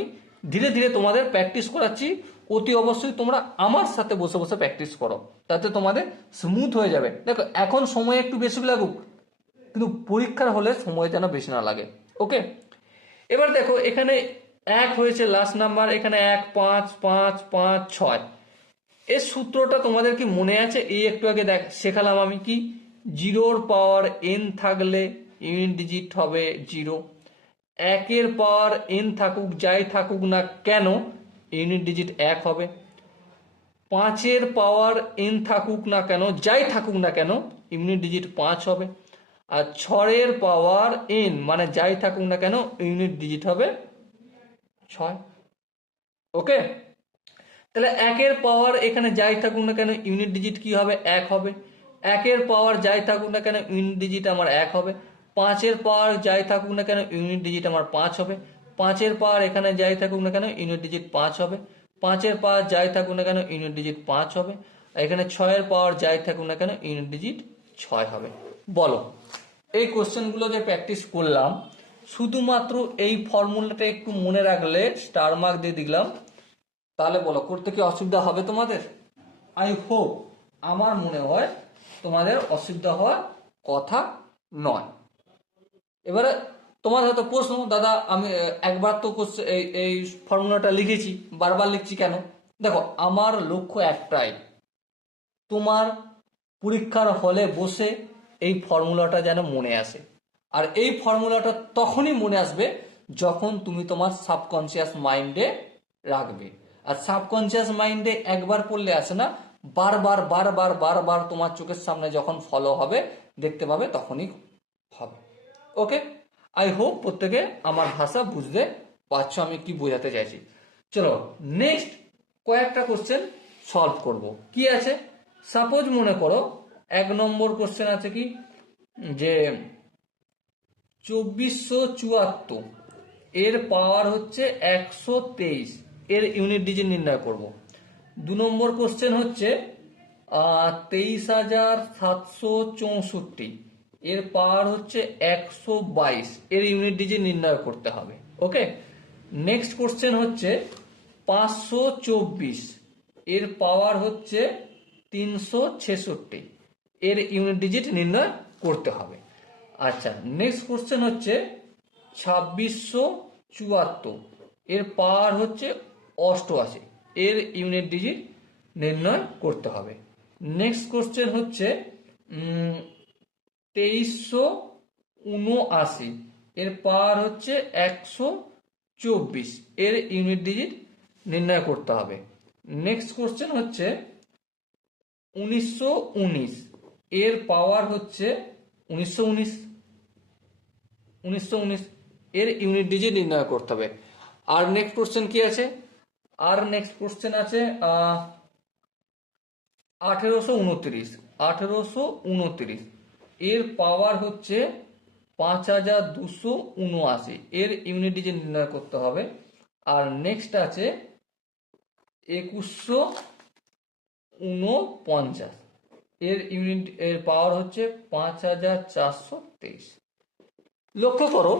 ধীরে ধীরে তোমাদের প্র্যাকটিস করাচ্ছি। অতি অবশ্যই তোমরা আমার সাথে বসে বসে প্র্যাকটিস করো, তাতে তোমাদের স্মুথ হয়ে যাবে। দেখো এখন সময় একটু বেশি লাগুক, কিন্তু পরীক্ষার হলে সময় যেন বেশি না লাগে। ওকে, এবার দেখো এখানে 1 হয়েছে লাস্ট নাম্বার, এখানে 1, 5, 5, 5, 6। এর সূত্রটা তোমাদের কি মনে আছে? এই একটু আগে শেখালাম আমি, কি 0-র পাওয়ার n থাকলে ইউনিট ডিজিট হবে 0, 1 এর পাওয়ার n থাকুক যাই থাকুক না কেন ইউনিট ডিজিট 1 হবে, 5 এর পাওয়ার n থাকুক না কেন যাই থাকুক না কেন ইউনিট ডিজিট 5 হবে, আর 6 এর পাওয়ার n মানে যাই থাকুক না কেন ইউনিট ডিজিট হবে 6। ওকে, তাহলে 1 এর পাওয়ার এখানে যাই থাকুক না কেন ইউনিট ডিজিট কি হবে 1 হবে, একের পাওয়ার যাই থাকুক না কেন ইউনিট ডিজিট আমার 1 হবে, 5-এর পাওয়ার যাই থাকুক না কেন ইউনিট ডিজিট আমার 5 হবে, 5-এর পাওয়ার এখানে যাই থাকুক না কেন ইউনিট ডিজিট 5 হবে, 5-এর পাওয়ার যাই থাকুক না কেন ইউনিট ডিজিট 5 হবে, এখানে 6-এর পাওয়ার যাই থাকুক না কেন ইউনিট ডিজিট 6 হবে। বলো, এই কোশ্চেনগুলো যে প্র্যাকটিস করলাম, শুধুমাত্র এই ফর্মুলাটা একটু মনে রাখলে স্টার মার্ক দিয়ে দিলাম, তাহলে বলো করতে কি অসুবিধা হবে তোমাদের? আই হোপ, আমার মনে হয় তোমাদের অসুবিধা হওয়ার কথা নয়। এবারে তোমার হয়তো প্রশ্ন, দাদা আমি একবার তো এই ফর্মুলাটা লিখেছি, বারবার লিখছি কেন? দেখো, আমার লক্ষ্য একটাই, তোমার পরীক্ষার হলে বসে এই ফর্মুলাটা যেন মনে আসে। আর এই ফর্মুলাটা তখনই মনে আসবে যখন তুমি তোমার সাবকনসিয়াস মাইন্ডে রাখবে। আর সাবকনসিয়াস মাইন্ডে একবার পড়লে আসে না, বারবার বারবার বারবার তোমার চোখের সামনে যখন ফলো হবে, দেখতে পাবে, তখনই হবে। ওকে, আই হোপ প্রত্যেকে আমার ভাষা বুঝতে পারছো আমি কি বোঝাতে চাইছি। চলো নেক্সট কয়েকটা কোশ্চেন সলভ করব। কি আছে, সাপোজ মনে করো 1 নম্বর কোশ্চেন আছে কি, যে 2474 এর পাওয়ার হচ্ছে 123, এর ইউনিট ডিজিট নির্ণয় করব। 2 নম্বর কোশ্চেন হচ্ছে 23,764 এর পাওয়ার হচ্ছে 122, এর ইউনিট ডিজিট নির্ণয় করতে হবে। ওকে, নেক্সট কোশ্চেন হচ্ছে 524 এর পাওয়ার হচ্ছে 366, এর ইউনিট ডিজিট নির্ণয় করতে হবে। আচ্ছা, নেক্সট কোশ্চেন হচ্ছে 2674 এর পাওয়ার হচ্ছে 88, এর ইউনিট ডিজিট নির্ণয় করতে হবে। নেক্সট কোশ্চেন হচ্ছে 2379 এর পাওয়ার হচ্ছে 124, এর ইউনিট ডিজিট নির্ণয় করতে হবে। নেক্সট কোশ্চেন হচ্ছে 1919 এর পাওয়ার হচ্ছে 1919 এর ইউনিট ডিজিট নির্ণয় করতে হবে। আর নেক্সট কোশ্চেন কি আছে, আর নেক্সট কোশ্চেন আছে 1829 এর পাওয়ার হচ্ছে 5279, এর ইউনিট ডিজিট নির্ণয় করতে হবে। আর নেক্সট আছে 2149 এর পাওয়ার হচ্ছে 5423। লক্ষ্য করো,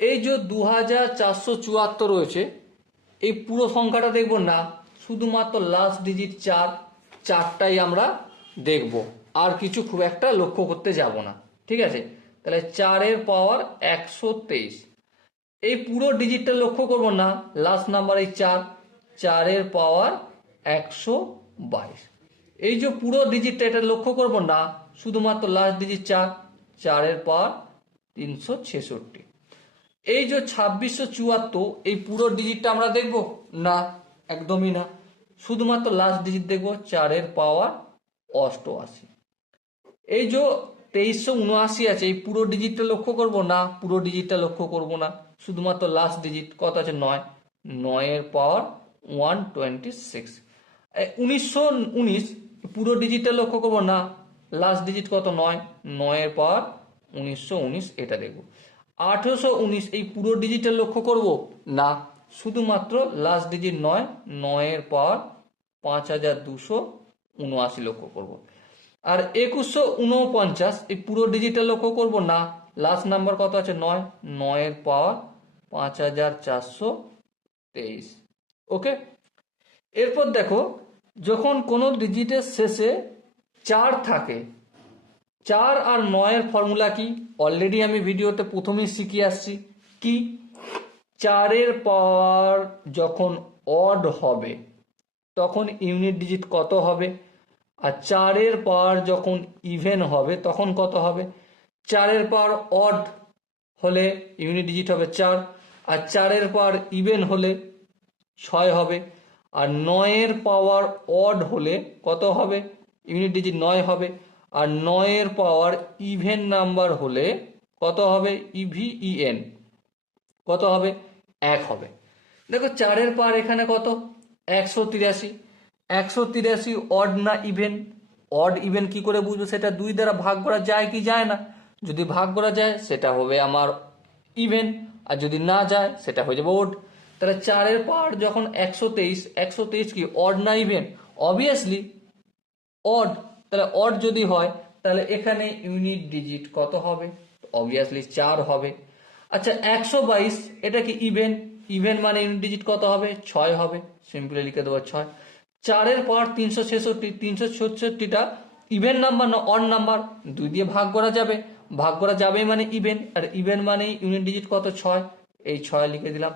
এই যে 2474 রয়েছে, এই পুরো সংখ্যাটা দেখব না, শুধুমাত্র লাস্ট ডিজিট 4টাই আমরা দেখব, আর কিছু খুব একটা লক্ষ্য করতে যাব না। ঠিক আছে, তাহলে 4-এর পাওয়ার 123, এই পুরো ডিজিটটা লক্ষ্য করব না, লাস্ট নাম্বার এই 4-এর পাওয়ার 122, এই যে পুরো ডিজিটটা এটা লক্ষ্য করব না, শুধুমাত্র লাস্ট ডিজিট 4-এর পাওয়ার 366। এই যে 2674, এই পুরো ডিজিটটা আমরা দেখব না, একদমই না, শুধুমাত্র লাস্ট ডিজিট দেখব 4-এর পাওয়ার 88। এই যে 2379 আছে, এই পুরো ডিজিটটা লক্ষ্য করব না, পুরো ডিজিটটা লক্ষ্য করব না, শুধুমাত্র লাস্ট ডিজিট কত আছে 9-এর পাওয়ার 126। 1919 পুরো ডিজিটটা লক্ষ্য করব না, লাস্ট ডিজিট কত 9-এর পাওয়ার 1919, এটা দেখব। 1819 এই পুরো ডিজিটটা লক্ষ্য করব না, শুধুমাত্র লাস্ট ডিজিট 9-এর পাওয়ার 5279 লক্ষ্য করব। আর 2149 এই পুরো ডিজিটটা লক্ষ্য করব না, লাস্ট নাম্বার কত আছে 9-এর পাওয়ার 5423। ওকে, এরপর দেখো, যখন কোনো ডিজিটের শেষে 4 থাকে, 4 আর 9-এর ফর্মুলা কি, অলরেডি আমি ভিডিওতে প্রথমেই শিখিয়ে আসছি। কি, 4-এর পাওয়ার যখন অড হবে তখন ইউনিট ডিজিট কত হবে, আর 4-এর পাওয়ার যখন ইভেন হবে তখন কত হবে। 4-এর পাওয়ার অড হলে ইউনিট ডিজিট হবে 4, আর 4-এর পাওয়ার ইভেন হলে 6 হবে, আর 9-এর পাওয়ার অড হলে কত হবে, ইউনিট ডিজিট 9 হবে, আর 9-এর পাওয়ার ইভেন নাম্বার হলে কত হবে, ইভিইএন কত হবে, 1 হবে। দেখো 4-এর পাওয়ার এখানে কত, 183 অড না ইভেন, অড ইভেন কি করে বুঝবো, সেটা 2 দ্বারা ভাগ করা যায় কি যায় না। যদি ভাগ করা যায় সেটা হবে আমার ইভেন, আর যদি না যায় সেটা হয়ে যাবে ওড। তাহলে 4 পাওয়ার যখন 123, 123 কি অড না ইভেন? Obviously odd. তাহলে অড যদি হয় তাহলে এখানে ইউনিট ডিজিট কত হবে? অবভিয়াসলি 4 হবে। আচ্ছা 122 এটা কি ইভেন? ইভেন মানে ইউনিট ডিজিট কত হবে? 6 হবে। সিম্পলি লিখে দেবো 6। 4 পাওয়ার 366, 366টা ইভেন নাম্বার না অড নাম্বার? 2 দিয়ে ভাগ করা যাবে, ভাগ করা যাবে মানে ইভেন, আর ইভেন মানে ইউনিট ডিজিট কত? 6। এই 6 লিখে দিলাম।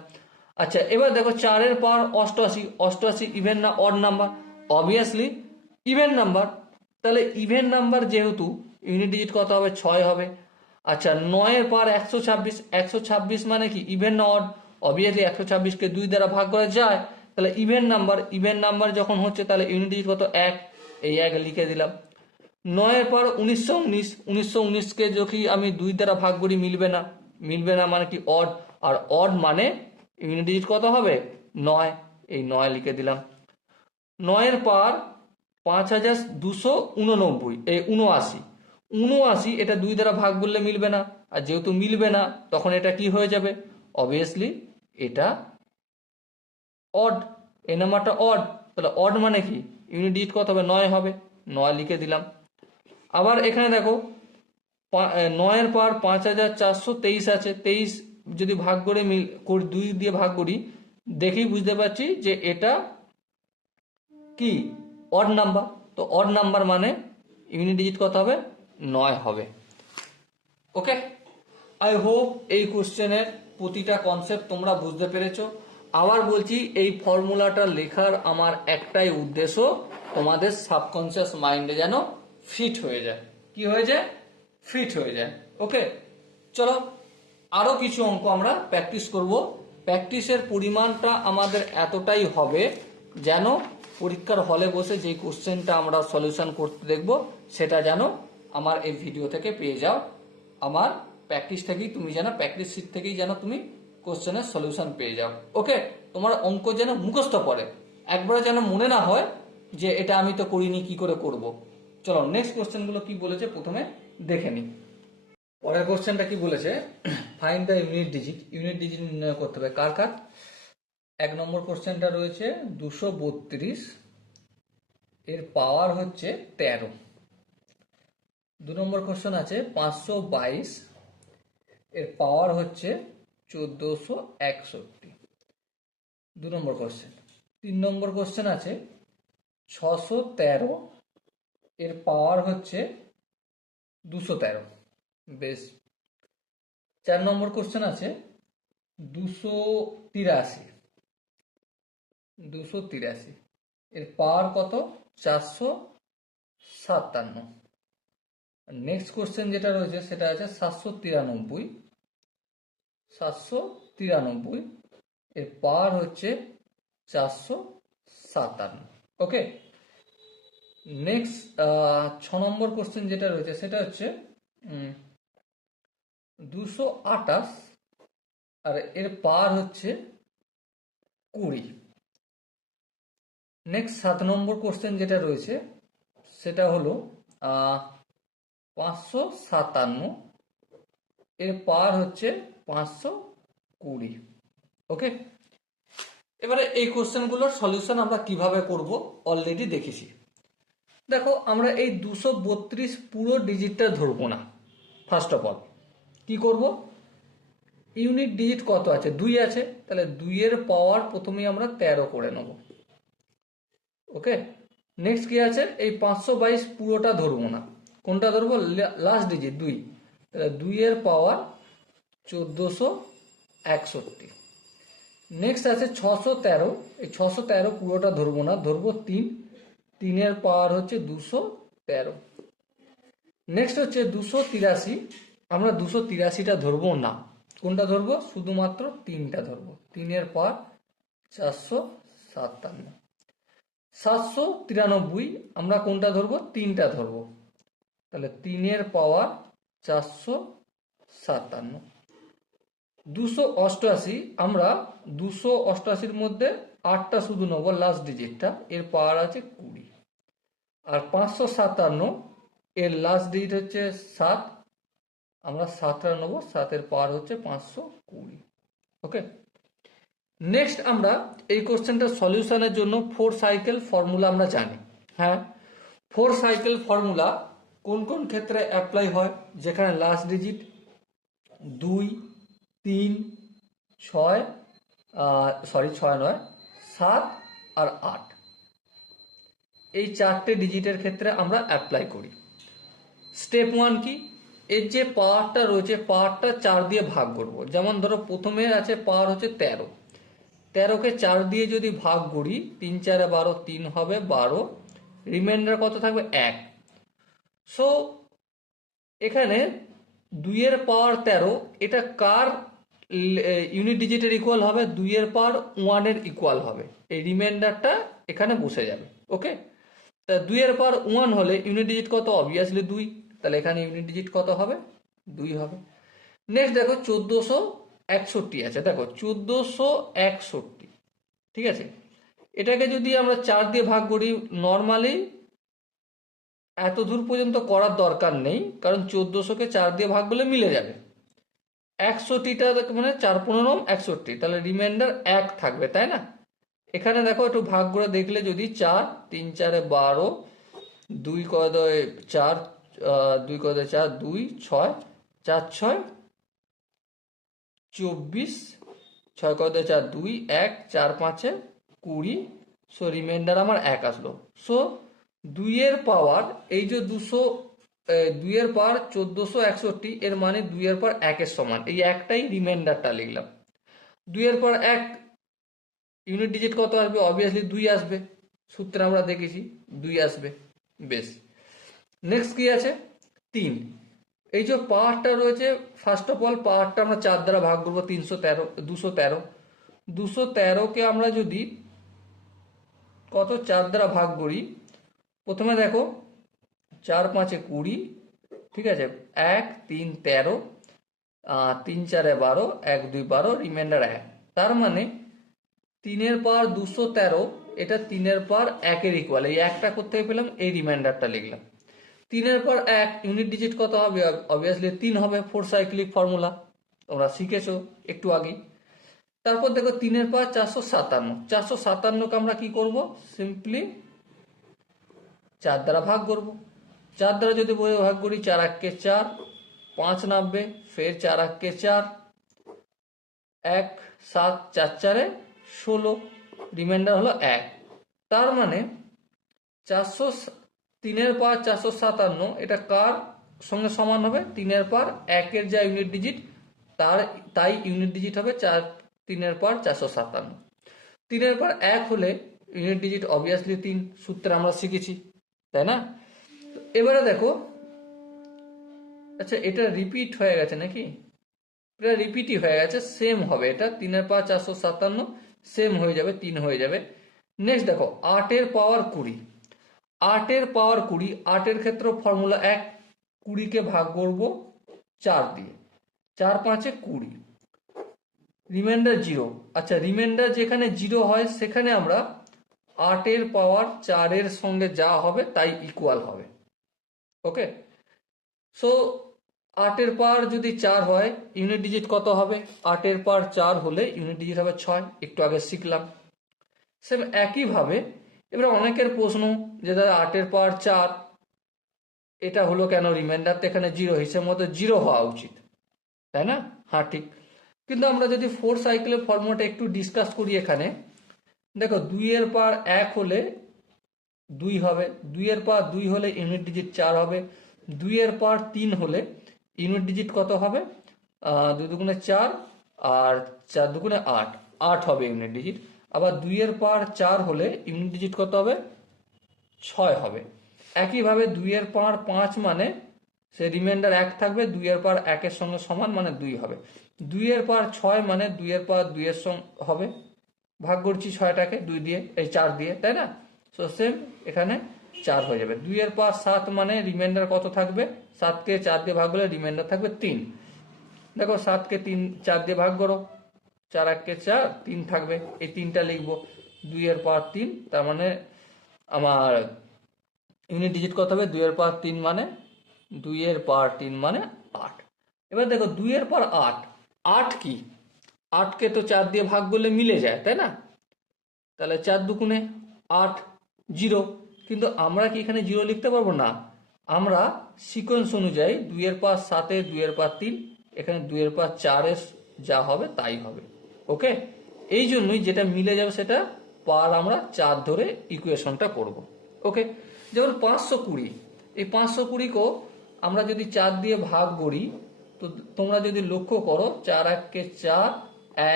আচ্ছা এবার দেখো 4 পাওয়ার 88, 88 ইভেন না odd number? Obviously even number. তাহলে ইভেন নাম্বার যেহেতু ইউনিট ডিজিট কত হবে? 6 হবে। আচ্ছা 9 পাওয়ার 126, 126 মানে কি ইভেন না অড? অবভিয়াসলি 126কে 2 দ্বারা ভাগ করা যায়। তাহলে ইভেন নাম্বার, ইভেন নাম্বার যখন হচ্ছে তাহলে ইউনিট ডিজিট কত? 1। এই 1 লিখে দিলাম। 9 পর 1919, 1919কে যদি আমি 2 দ্বারা ভাগ করি মিলবে না, মিলবে না মানে কি অড, আর অড মানে ইউনিট ডিজিট কত হবে? 9। এই 9 লিখে দিলাম। 9 পাওয়ার 5289, এই 79, 79 এটা 2 দ্বারা ভাগ করলে মিলবে না, আর যেহেতু মিলবে না তখন এটা কি হয়ে যাবে? অবভিয়াসলি এটা অড, এই নাম্বারটা অড। তাহলে অড মানে কি ইউনিট ডিজিট কত হবে? 9 হবে। 9 লিখে দিলাম। আবার এখানে দেখো 9 পাওয়ার 5423 আছে, 23 যদি ভাগ করে 2 দিয়ে ভাগ করি দেখেই বুঝতে পারছি যে এটা কি অড নাম্বার। তো অড নাম্বার মানে ইউনিট ডিজিট কত হবে? 9 হবে। ওকে, আই হোপ এই কোশ্চেনের প্রতিটা কনসেপ্ট তোমরা বুঝতে পেরেছো। আবার বলছি এই ফর্মুলাটা লেখার আমার একটাই উদ্দেশ্য, তোমাদের সাবকনসিয়াস মাইন্ডে যেন ফিট হয়ে যায়। কি হয়ে যায়? ফিট হয়ে যায়। ওকে, চলো আরো কিছু অঙ্ক আমরা প্র্যাকটিস করব। প্র্যাকটিসের পরিমাণটা আমাদের এতটাই হবে যেন পরীক্ষার হলে বসে যে কোশ্চেনটা আমরা সলিউশন করতে দেখব সেটা যেন আমার এই ভিডিও থেকে পেয়ে যাও। আমার প্র্যাকটিস থেকেই তুমি যেন, প্র্যাকটিস শিট থেকেই যেন তুমি কোশ্চেনের সলিউশন পেয়ে যাও। ওকে, তোমার অঙ্ক যেন মুখস্থ পড়ে, একবারে যেন মনে না হয় যে এটা আমি তো করিনি, কি করে করব। চলো নেক্সট কোশ্চেনগুলো কি বলেছে প্রথমে দেখে নিই। পরের কোশ্চেনটা কি বলেছে? Find the unit digit. Unit digit নির্ণয় করতে হবে কার কার? 1 নম্বর কোশ্চেনটা রয়েছে 232, এর পাওয়ার হচ্ছে 13। 2 নম্বর কোশ্চেন আছে 522, এর পাওয়ার হচ্ছে 1461। 2 নম্বর কোশ্চেন। 3 নম্বর কোশ্চেন আছে 613, এর পাওয়ার হচ্ছে 213। বেশ। 4 নম্বর কোশ্চেন আছে 283, 283 এর পাওয়ার কত? 457। নেক্সট কোশ্চেন যেটা রয়েছে সেটা আছে 793, 793 এর পাওয়ার হচ্ছে 457। ওকে, নেক্সট 6 নম্বর কোশ্চেন যেটা রয়েছে সেটা হচ্ছে 228, আর এর পাওয়ার হচ্ছে 20। নেক্সট 7 নম্বর কোশ্চেন যেটা রয়েছে সেটা হলো 557, এর পাওয়ার হচ্ছে 520। ওকে, এবারে এই কোশ্চেনগুলোর সলিউশন আমরা কিভাবে করব অলরেডি দেখেছি। দেখো আমরা এই 232 পুরো ডিজিটটা ধরবো না। ফার্স্ট অফ অল কি করব? ইউনিট ডিজিট কত আছে? 2 আছে, তাহলে 2 এর পাওয়ার প্রথমেই আমরা 13 করে নেব। ওকে, নেক্সট কি আছে? এই 522 পুরোটা ধরবো না। কোনটা ধরবো? লাস্ট ডিজিট 2, তাহলে 2 এর পাওয়ার 1461। নেক্সট আছে 613, এই 613 পুরোটা ধরবো না, ধরবো 3, 3 এর পাওয়ার হচ্ছে 213। নেক্সট হচ্ছে 283, আমরা 283টা ধরবো না। কোনটা ধরবো? শুধুমাত্র 3টা ধরবো, 3 এর পাওয়ার 457। 793 আমরা কোনটা ধরবো? 3টা ধরবো, তাহলে 3 এর পাওয়ার 457। 288 আমরা 288-র মধ্যে 8টা শুধু নেবো, লাস্ট ডিজিটটা, এর পাওয়ার আছে 20। আর 557 এর লাস্ট ডিজিট হচ্ছে 7, আমরা 7টা নেবো, 7-এর পাওয়ার হচ্ছে 520। ওকে, নেক্সট আমরা এই কোশ্চেনটার সলিউশনের জন্য 4 সাইকেল ফর্মুলা আমরা জানি। হ্যাঁ, 4 সাইকেল ফর্মুলা কোন কোন ক্ষেত্রে অ্যাপ্লাই হয়, যেখানে লাস্ট ডিজিট 2, 3, 6, 6 নয় 7 আর 8, এই 4টে ডিজিটের ক্ষেত্রে আমরা অ্যাপ্লাই করি। স্টেপ 1 কি, এর যে পাওয়ারটা রয়েছে পাওয়ারটা 4 দিয়ে ভাগ করব। যেমন ধরো প্রথমে আছে পাওয়ার হচ্ছে 13, 13কে 4 দিয়ে যদি ভাগ করি 3 4 12, 3 হবে 12, রিমাইন্ডার কত থাকবে 1। সো এখানে 2-এর পাওয়ার 13 এটা কার ইউনিট ডিজিটের ইকুয়াল হবে, 2-এর পাওয়ার 1-এর ইকুয়াল হবে, এই রিমাইন্ডারটা এখানে বসে যাবে। ওকে, তা 2-এর পাওয়ার 1 হলে ইউনিট ডিজিট কত, অবভিয়াসলি 2, তাহলে এখানে ইউনিট ডিজিট কত হবে, 2 হবে। নেক্সট দেখো 1461 আছে, দেখো 1461, ঠিক আছে, এটাকে যদি আমরা 4 দিয়ে ভাগ করি, নর্মালি এত দূর পর্যন্ত করার দরকার নেই, কারণ 1400-কে 4 দিয়ে ভাগ করলে মিলে যাবে। 61টা মানে 4×15 61, তাহলে রিমাইন্ডার 1 থাকবে, তাই না। এখানে দেখো একটু ভাগ করে দেখলে যদি 4, 3 4 12, 2 ক 4, 2 ক 4, 2 6, 4 6 24, 6 ক 4 2, 1 4 5 20, সো রিমাইন্ডার আমার 1 আসলো। সো 2-এর পাওয়ার এই যে 2-এর পাওয়ার 1461, এর মানে 2-এর পাওয়ার 1-এর সমান, এই একটাই রিমাইন্ডারটা লিখলাম। 2-এর পাওয়ার 1 ইউনিট ডিজিট কত আসবে, অবভিয়াসলি 2 আসবে, সূত্রে আমরা দেখেছি 2 আসবে। বেশ, নেক্সট কি আছে 3, এই যে পাওয়ারটা রয়েছে, ফার্স্ট অফ অল পাওয়ারটা আমরা 4 দ্বারা ভাগ করবো, 213, 213কে আমরা যদি কত 4 দ্বারা ভাগ করি, প্রথমে দেখো 4 5 20, ঠিক আছে, 1 3 13, 3 4 12, 1 2 12, রিমাইন্ডার 1, তার মানে 3-এর পাওয়ার 213 এটা 3-এর পাওয়ার 1-এর ইকুয়াল, এই একটা করতে পেলাম, এই রিমাইন্ডারটা লিখলাম। 3-এর পাওয়ার 1 ইউনিট ডিজিট কত হবে, অবভিয়াসলি 3 হবে, 4 সাইক্লিক ফর্মুলা তোমরা শিখেছো একটু আগেই। তারপর দেখো 3-এর পাওয়ার 457, 457কে আমরা কি করব, সিম্পলি 4 দ্বারা ভাগ করব। 4 দ্বারা যদি ভাগ করি, 4 1 4, 5 90, ফের 4 1 4, 1 7 4 4 16, রিমাইন্ডার হলো 1। তার মানে 3-এর পাওয়ার 457 এটা কার সঙ্গে সমান হবে, 3-এর পাওয়ার 1-এর যা ইউনিট ডিজিট তাই ইউনিট ডিজিট হবে 3-এর পাওয়ার 457। 3-এর পাওয়ার 1 হলে ইউনিট ডিজিট অবভিয়াসলি 3, সূত্রে আমরা শিখেছি, তাই না। এবারে দেখো, আচ্ছা এটা রিপিট হয়ে গেছে নাকি, এটা রিপিটই হয়ে গেছে, সেম হবে, এটা 3-এর পাওয়ার 457 সেম হয়ে যাবে, 3 হয়ে যাবে। নেক্সট দেখো 8-এর পাওয়ার 20, 8-এর পাওয়ার 20, 8-এর ক্ষেত্রে ফর্মুলা 1, 20কে ভাগ করব 4 দিয়ে, 4 5 20, রিমাইন্ডার 0। আচ্ছা রিমাইন্ডার যেখানে 0 হয় সেখানে আমরা 8-এর পাওয়ার 4-এর সঙ্গে যা হবে তাই ইকুয়াল হবে। ওকে, সো 8-এর পাওয়ার যদি 4 হয় ইউনিট ডিজিট কত হবে, 8-এর পাওয়ার 4 হলে ইউনিট ডিজিট হবে 6, একটু আগে শিখলাম। সেম একইভাবে এবার অনেকের প্রশ্ন যে দাদা 8-এর পাওয়ার 4 এটা হলো কেন, রিমাইন্ডার তো এখানে 0, হিসেব মতো 0 হওয়া উচিত, তাই না। হ্যাঁ ঠিক, কিন্তু আমরা যদি 4 সাইকেলের ফর্মুলাটা একটু ডিসকাস করি, এখানে দেখো 2-এর পাওয়ার 1 হলে 2 হবে, 2-এর পাওয়ার 2 হলে ইউনিট ডিজিট 4 হবে, 2-এর পাওয়ার 3 হলে ইউনিট ডিজিট কত হবে, 2 দুগুণে 4 আর 4 দুগুণে 8, 8 হবে ইউনিট ডিজিট। আবার 2-এর পাওয়ার 4 হলে ইউনিট ডিজিট কত হবে, 6 হবে। একইভাবে 2-এর পাওয়ার 5 মানে সে রিমাইন্ডার 1 থাকবে, 2-এর পাওয়ার 1-এর সঙ্গে সমান মানে 2 হবে। 2-এর পাওয়ার 6 মানে 2-এর পাওয়ার 2-এর সঙ্গে হবে, ভাগ করছি 6টাকে 2 দিয়ে, এই 4 দিয়ে, তাই না। সো সেম এখানে 4 হয়ে যাবে। 2-এর পাওয়ার 7 মানে রিমাইন্ডার কত থাকবে, 7কে 4 দিয়ে ভাগ করলে রিমাইন্ডার থাকবে 3। দেখো 7কে 4 দিয়ে ভাগ করো, 4 1 4, 3 থাকবে, এই 3টা লিখবো, 2-এর পাওয়ার 3, তার মানে আমার ইউনিট ডিজিট কত হবে? 2 এর পাওয়ার 3 মানে 2 এর পাওয়ার 3 মানে 8। এবার দেখো 2 এর পাওয়ার 8, 8 কি? 8কে তো 4 দিয়ে ভাগ করলে মিলে যায়, তাই না? তাহলে 4 দুগুণে 8, 0। কিন্তু আমরা কি এখানে 0 লিখতে পারবো না? আমরা সিকোয়েন্স অনুযায়ী 2 এর পাওয়ার 7, 2 এর পাওয়ার 3, এখানে 2 এর পাওয়ার 4 যা হবে তাই হবে। ওকে, এই জন্যই যেটা মিলে যাবে সেটা পাওয়ার আমরা 4 ধরে ইকুয়েশনটা করব। ওকে, যেমন 520, এই 520কেও আমরা যদি 4 দিয়ে ভাগ করি, তো তোমরা যদি লক্ষ্য করো 4 1 4,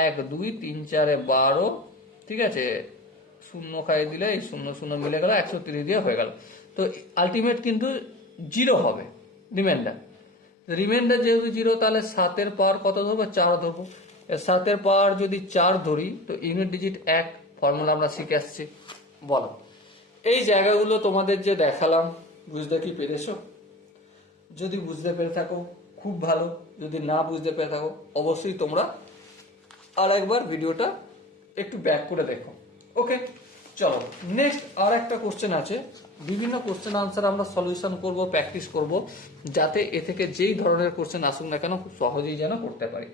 1 2 3 4 12, ঠিক আছে, শূন্য খাইয়ে দিলে এই শূন্য শূন্য মিলে গেল, 130 দিয়ে হয়ে গেল। তো আলটিমেট কিন্তু 0 হবে রিমাইন্ডার। রিমাইন্ডার যেহেতু 0, তাহলে 7 এর পাওয়ার কত ধরবো? 4 ধরবো। 7 এর পাওয়ার যদি 4 ধরি তো ইউনিট ডিজিট 1, ফর্মুলা আমরা শিখে আসছি। বলো, এই জায়গাগুলো তোমাদের যে দেখালাম বুঝতে কি পেরেছো? যদি বুঝতে পেরে থাকো খুব ভালো, যদি না বুঝতে পেরে থাকো অবশ্যই তোমরা আর একবার ভিডিওটা একটু ব্যাক করে দেখো। ওকে, চলো নেক্সট আর একটা কোশ্চেন আছে। বিভিন্ন কোশ্চেন আনসার আমরা সলিউশন করব, প্র্যাকটিস করব, যাতে এ থেকে যেই ধরনের কোশ্চেন আসুক না কেন খুব সহজেই যেন করতে পারি।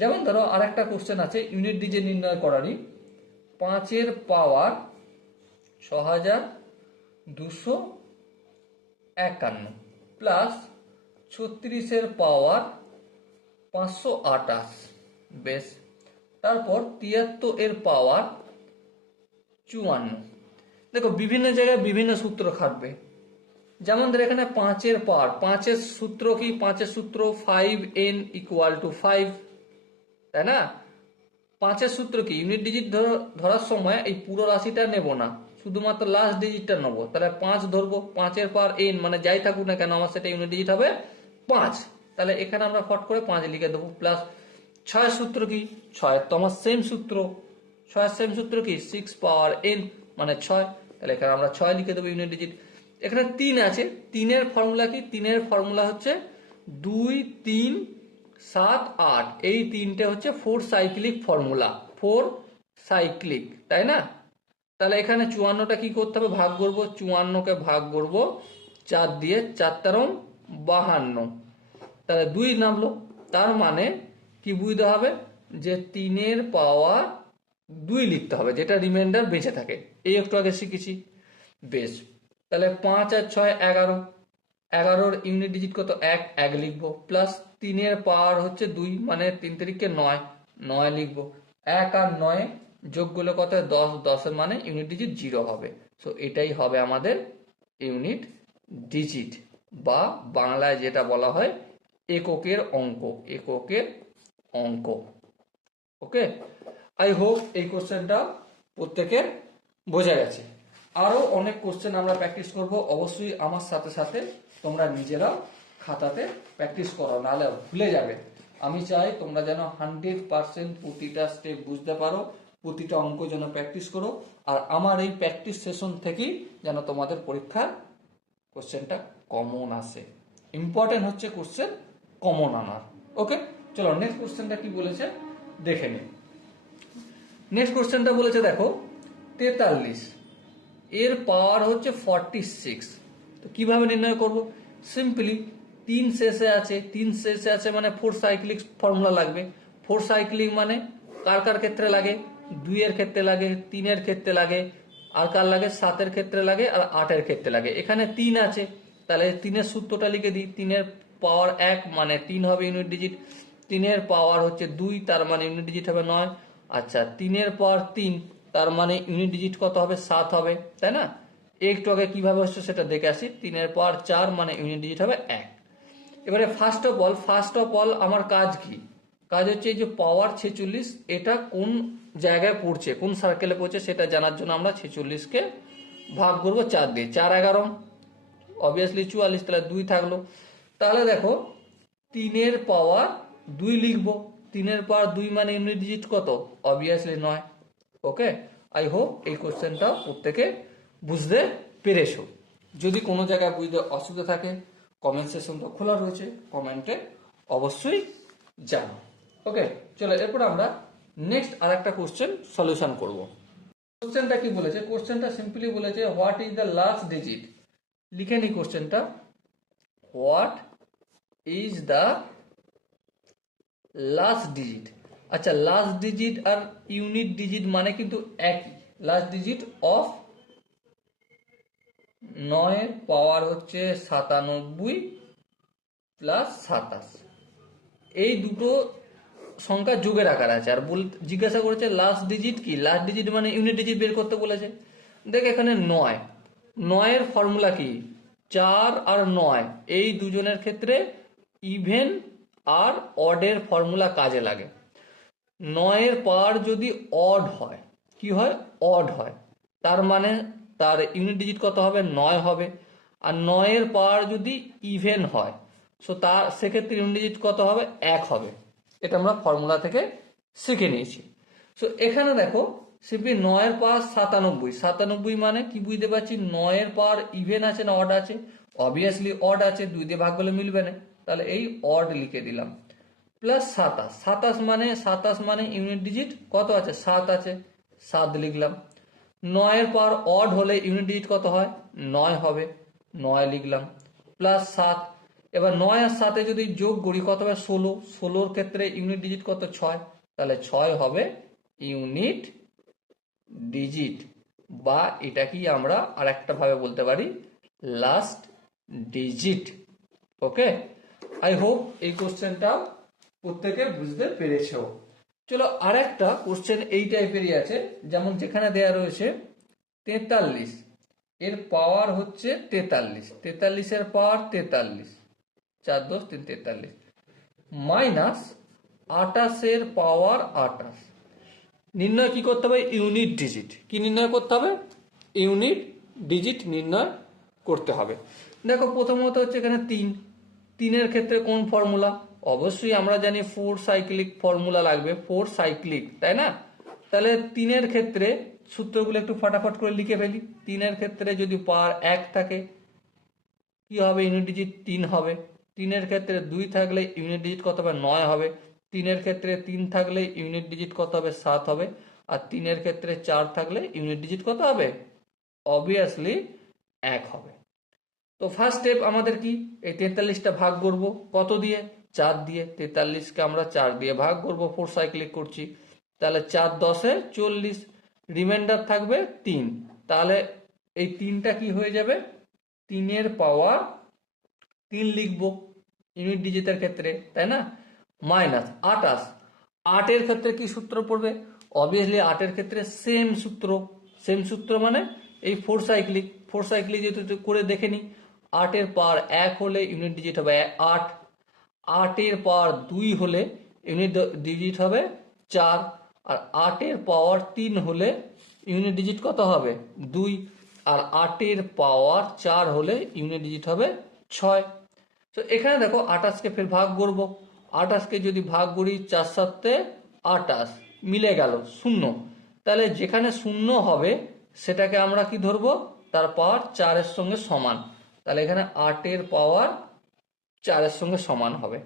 যেমন ধরো আর একটা কোশ্চেন আছে ইউনিট ডিজিট নির্ণয় করারই। 5 এর পাওয়ার 6251 প্লাস 36 এর পাওয়ার 528, বেশ। তারপর 73 এর পাওয়ার 54। দেখো বিভিন্ন জায়গায় বিভিন্ন সূত্র খাটবে। যেমন ধর এখানে 5 এর পাওয়ার, 5-এর সূত্র কি? 5-এর সূত্র 5n = 5, তাই না? 5-এর সূত্র কি? ইউনিট ডিজিট ধরার সময় এই পুরো রাশিটা নেব না, শুধুমাত্র লাস্ট ডিজিটটা নেবো। তাহলে 5 ধরবো, 5-এর পাওয়ার n মানে যাই থাকুক না কেন আমার সেটা ইউনিট ডিজিট হবে 5। তাহলে এখানে আমরা ফট করে 5 লিখে দেবো। প্লাস 6-এর সূত্র কি? 6-এর তো আমার সেম সূত্র। 6-এর সেম সূত্র কি? 6 পাওয়ার n মানে 6। তাহলে এখানে আমরা 6 লিখে দেবো ইউনিট ডিজিট। এখানে 3 আছে, 3-এর ফর্মুলা কি? 3-এর ফর্মুলা হচ্ছে 2 3 7 8। এই 3টে হচ্ছে 4 সাইক্লিক ফর্মুলা, 4 সাইক্লিক, তাই না? তাহলে এখানে 54টা কি করতে হবে? ভাগ করবো। 54কে ভাগ করবো 4 দিয়ে, 4 তেরোং 52। তাহলে 2 নামলো। তার মানে কি বুঝতে হবে? যে 3-এর পাওয়ার 2 লিখতে হবে, যেটা রিমাইন্ডার বেঁচে থাকে। এই একটু আগে শিখেছি, বেশ। তাহলে 5 আর 6 11, 11-র ইউনিট ডিজিট কত? 1, 1 লিখবো। প্লাস 3-এর পাওয়ার হচ্ছে 2 মানে 3 3 9, 9 লিখবো। 1 আর 9 যোগ করলে কত? 10, 10-এর মানে ইউনিট ডিজিট 0 হবে। সো এটাই হবে আমাদের ইউনিট ডিজিট, বা বাংলায় যেটা বলা হয় এককের অঙ্ক, এককের অঙ্ক। ওকে, আই হোপ এই কোশ্চেনটা প্রত্যেকের বোঝা গেছে। আরো অনেক কোশ্চেন আমরা প্র্যাকটিস করব, অবশ্যই আমার সাথে সাথে তোমরা নিজেরাও খাতাতে প্র্যাকটিস করো, নাহলে ভুলে যাবে। আমি চাই তোমরা যেন 100% প্রতিটা স্টেপ বুঝতে পারো, প্রতিটা অঙ্ক যেন প্র্যাকটিস করো। আর আমার এই প্র্যাকটিস সেশন থেকেই যেন তোমাদের পরীক্ষার কোশ্চেনটা কমন আসে। ইম্পর্টেন্ট হচ্ছে কোশ্চেন কমন আনার। ওকে, চলো নেক্সট কোশ্চেনটা কি বলেছে দেখে নিই। নেক্সট কোশ্চেনটা বলেছে দেখো 43, এর পাওয়ার হচ্ছে 46। তো কিভাবে নির্ণয় করব? সিম্পলি 3 শেষে আছে, 3 শেষে আছে মানে 4 সাইক্লিক ফর্মুলা লাগবে। 4 সাইক্লিক মানে কার কার ক্ষেত্রে লাগে? 2-এর ক্ষেত্রে লাগে, 3-এর ক্ষেত্রে লাগে, আর কার লাগে? 7-এর ক্ষেত্রে লাগে, আর 8-এর ক্ষেত্রে লাগে। এখানে 3 আছে, তাহলে 3-এর সূত্রটা লিখে দিই। 3-এর পাওয়ার 1 মানে 3 হবে ইউনিট ডিজিট। 3-এর পাওয়ার হচ্ছে 2, তার মানে ইউনিট ডিজিট হবে 9। আচ্ছা, 3-এর পাওয়ার 3, তার মানে ইউনিট ডিজিট কত হবে? 7 হবে, তাই না? একটু আগে কিভাবে হচ্ছে সেটা দেখে আসি। 3-এর পাওয়ার 4 মানে ইউনিট ডিজিট হবে 1। এবারে ফার্স্ট অফ অল আমার কাজ কি? কাজ হচ্ছে এই যে পাওয়ার 46, এটা কোন জায়গায় পড়ছে, কোন সার্কেলে পড়ছে সেটা জানার জন্য আমরা 46কে ভাগ করবো 4 দিয়ে। 4 11 অবভিয়াসলি 44, তাহলে 2 থাকলো। তাহলে দেখো 3-এর পাওয়ার 2 লিখবো। 3-এর পাওয়ার 2 মানে ইউনিট ডিজিট কত? অবভিয়াসলি 9। ওকে, আই হোপ এই কোশ্চেনটা প্রত্যেকে বুঝতে পেরেছো। যদি কোনো জায়গায় বুঝতে অসুবিধা থাকে কমেন্ট সেকশন তো খোলা রয়েছে, কমেন্টে অবশ্যই জানো। ওকে, চলো এরপর আমরা নেক্সট আর একটা কোশ্চেন সলিউশন করব। কোশ্চেনটা কি বলেছে? কোশ্চেনটা সিম্পলি বলেছে what is the last digit লিখে নি কোশ্চেনটা, what is the last digit. আচ্ছা, লাস্ট ডিজিট আর ইউনিট ডিজিট মানে কিন্তু একই। লাস্ট ডিজিট অফ 9 পাওয়ার হচ্ছে 97 প্লাস 27, এই দুটো সংখ্যা যোগের আকার আছে। আর জিজ্ঞাসা করেছে লাস্ট ডিজিট কি, লাস্ট ডিজিট মানে ইউনিট ডিজিট বের করতে বলেছে। দেখ এখানে 9 ফর্মুলা কি, 4 আর 9 এই দুজনের ক্ষেত্রে ইভেন আর অডের ফর্মুলা কাজে লাগে। 9 পাওয়ার যদি অড হয়, কি হয়, অড হয়, তার মানে তার ইউনিট ডিজিট কত হবে, 9 হবে। আর 9 পাওয়ার যদি ইভেন হয়, সো তার সেক্ষেত্রে ইউনিট ডিজিট কত হবে, 1 হবে। এটা আমরা ফর্মুলা থেকে শিখে নিয়েছি। সো এখানে দেখো সিম্পলি 9 পাওয়ার 97 মানে কি বুঝতে পারছি, 9 পাওয়ার ইভেন আছে না অড আছে, অবভিয়াসলি অড আছে, 2 দিয়ে ভাগ করলে মিলবে না, তাহলে এই অড লিখে দিলাম। প্লাস 27 মানে ইউনিট ডিজিট কত আছে, 7 আছে, 7 লিখলাম। 9 পাওয়ার অড হলে ইউনিট ডিজিট কত হয়, 9 হবে, 9 লিখলাম। প্লাস 7, এবার 9 আর 7 যদি যোগ করি কত হবে, 16, 16-র ক্ষেত্রে ইউনিট ডিজিট কত, 6, তাহলে 6 হবে ইউনিট ডিজিট, বা এটা কি আমরা আর একটা ভাবে বলতে পারি last digit. Okay, I hope এই কোশ্চেনটা প্রত্যেকে বুঝতে পেরেছো। চলো আরেকটা কোশ্চেন এই টাইপেরই আছে, যেমন যেখানে দেয়া রয়েছে 43 এর পাওয়ার হচ্ছে 43, 43 এর পাওয়ার 43, 4 10 3 43, মাইনাস 28 এর পাওয়ার 28। নির্ণয় কি করতে হবে, ইউনিট ডিজিট। কি নির্ণয় করতে হবে, ইউনিট ডিজিট নির্ণয় করতে হবে। দেখো প্রথমত হচ্ছে এখানে 3 এর ক্ষেত্রে কোন ফর্মুলা, অবশ্যই আমরা জানি 4 সাইক্লিক ফর্মুলা লাগবে, 4 সাইক্লিক, তাই না। তাহলে 3 এর ক্ষেত্রে সূত্রগুলো একটু ফটাফট করে লিখে ফেলি। 3 এর ক্ষেত্রে যদি পাওয়ার 1 থাকে কি হবে, ইউনিট ডিজিট 3 হবে। 3 এর ক্ষেত্রে 2 থাকলে ইউনিট ডিজিট কত হবে, 9 হবে। 3 এর ক্ষেত্রে 3 থাকলে ইউনিট ডিজিট কত হবে, 7 হবে। আর 3 এর ক্ষেত্রে 4 থাকলে ইউনিট ডিজিট কত হবে, অবভিয়াসলি 1 হবে। তো ফার্স্ট স্টেপ আমাদের কি, এই 43টা ভাগ করব কত দিয়ে, 4 দিয়ে। 43কে আমরা 4 দিয়ে ভাগ করব, 4 সাইক্লিক করছি, তাহলে 4 10 40, রিমাইন্ডার থাকবে 3। তাহলে এই 3টা কি হয়ে যাবে, 3 এর পাওয়ার 3 লিখব ইউনিট ডিজিটের ক্ষেত্রে, তাই না। মাইনাস 28, 8 এর ক্ষেত্রে কি সূত্র পড়বে, অবভিয়াসলি 8 এর ক্ষেত্রে সেম সূত্র মানে এই 4 সাইক্লিক যেহেতু করে দেখে নি। 8 এর পাওয়ার 1 হলে ইউনিট ডিজিট হবে 8, 8 এর পাওয়ার 2 হলে ইউনিট ডিজিট হবে 4, আর 8 এর পাওয়ার 3 হলে ইউনিট ডিজিট কত হবে, 2, আর 8 এর পাওয়ার 4 হলে ইউনিট ডিজিট হবে 6। তো এখানে দেখো 28কে ফের ভাগ করব, 28কে যদি ভাগ করি 4 7 28, মিলে গেল 0। তাহলে যেখানে 0 হবে সেটাকে আমরা কি ধরবো, তার পাওয়ার 4 এর সঙ্গে সমান। তাহলে এখানে 8 এর পাওয়ার 4 এর সঙ্গে সমান হবে।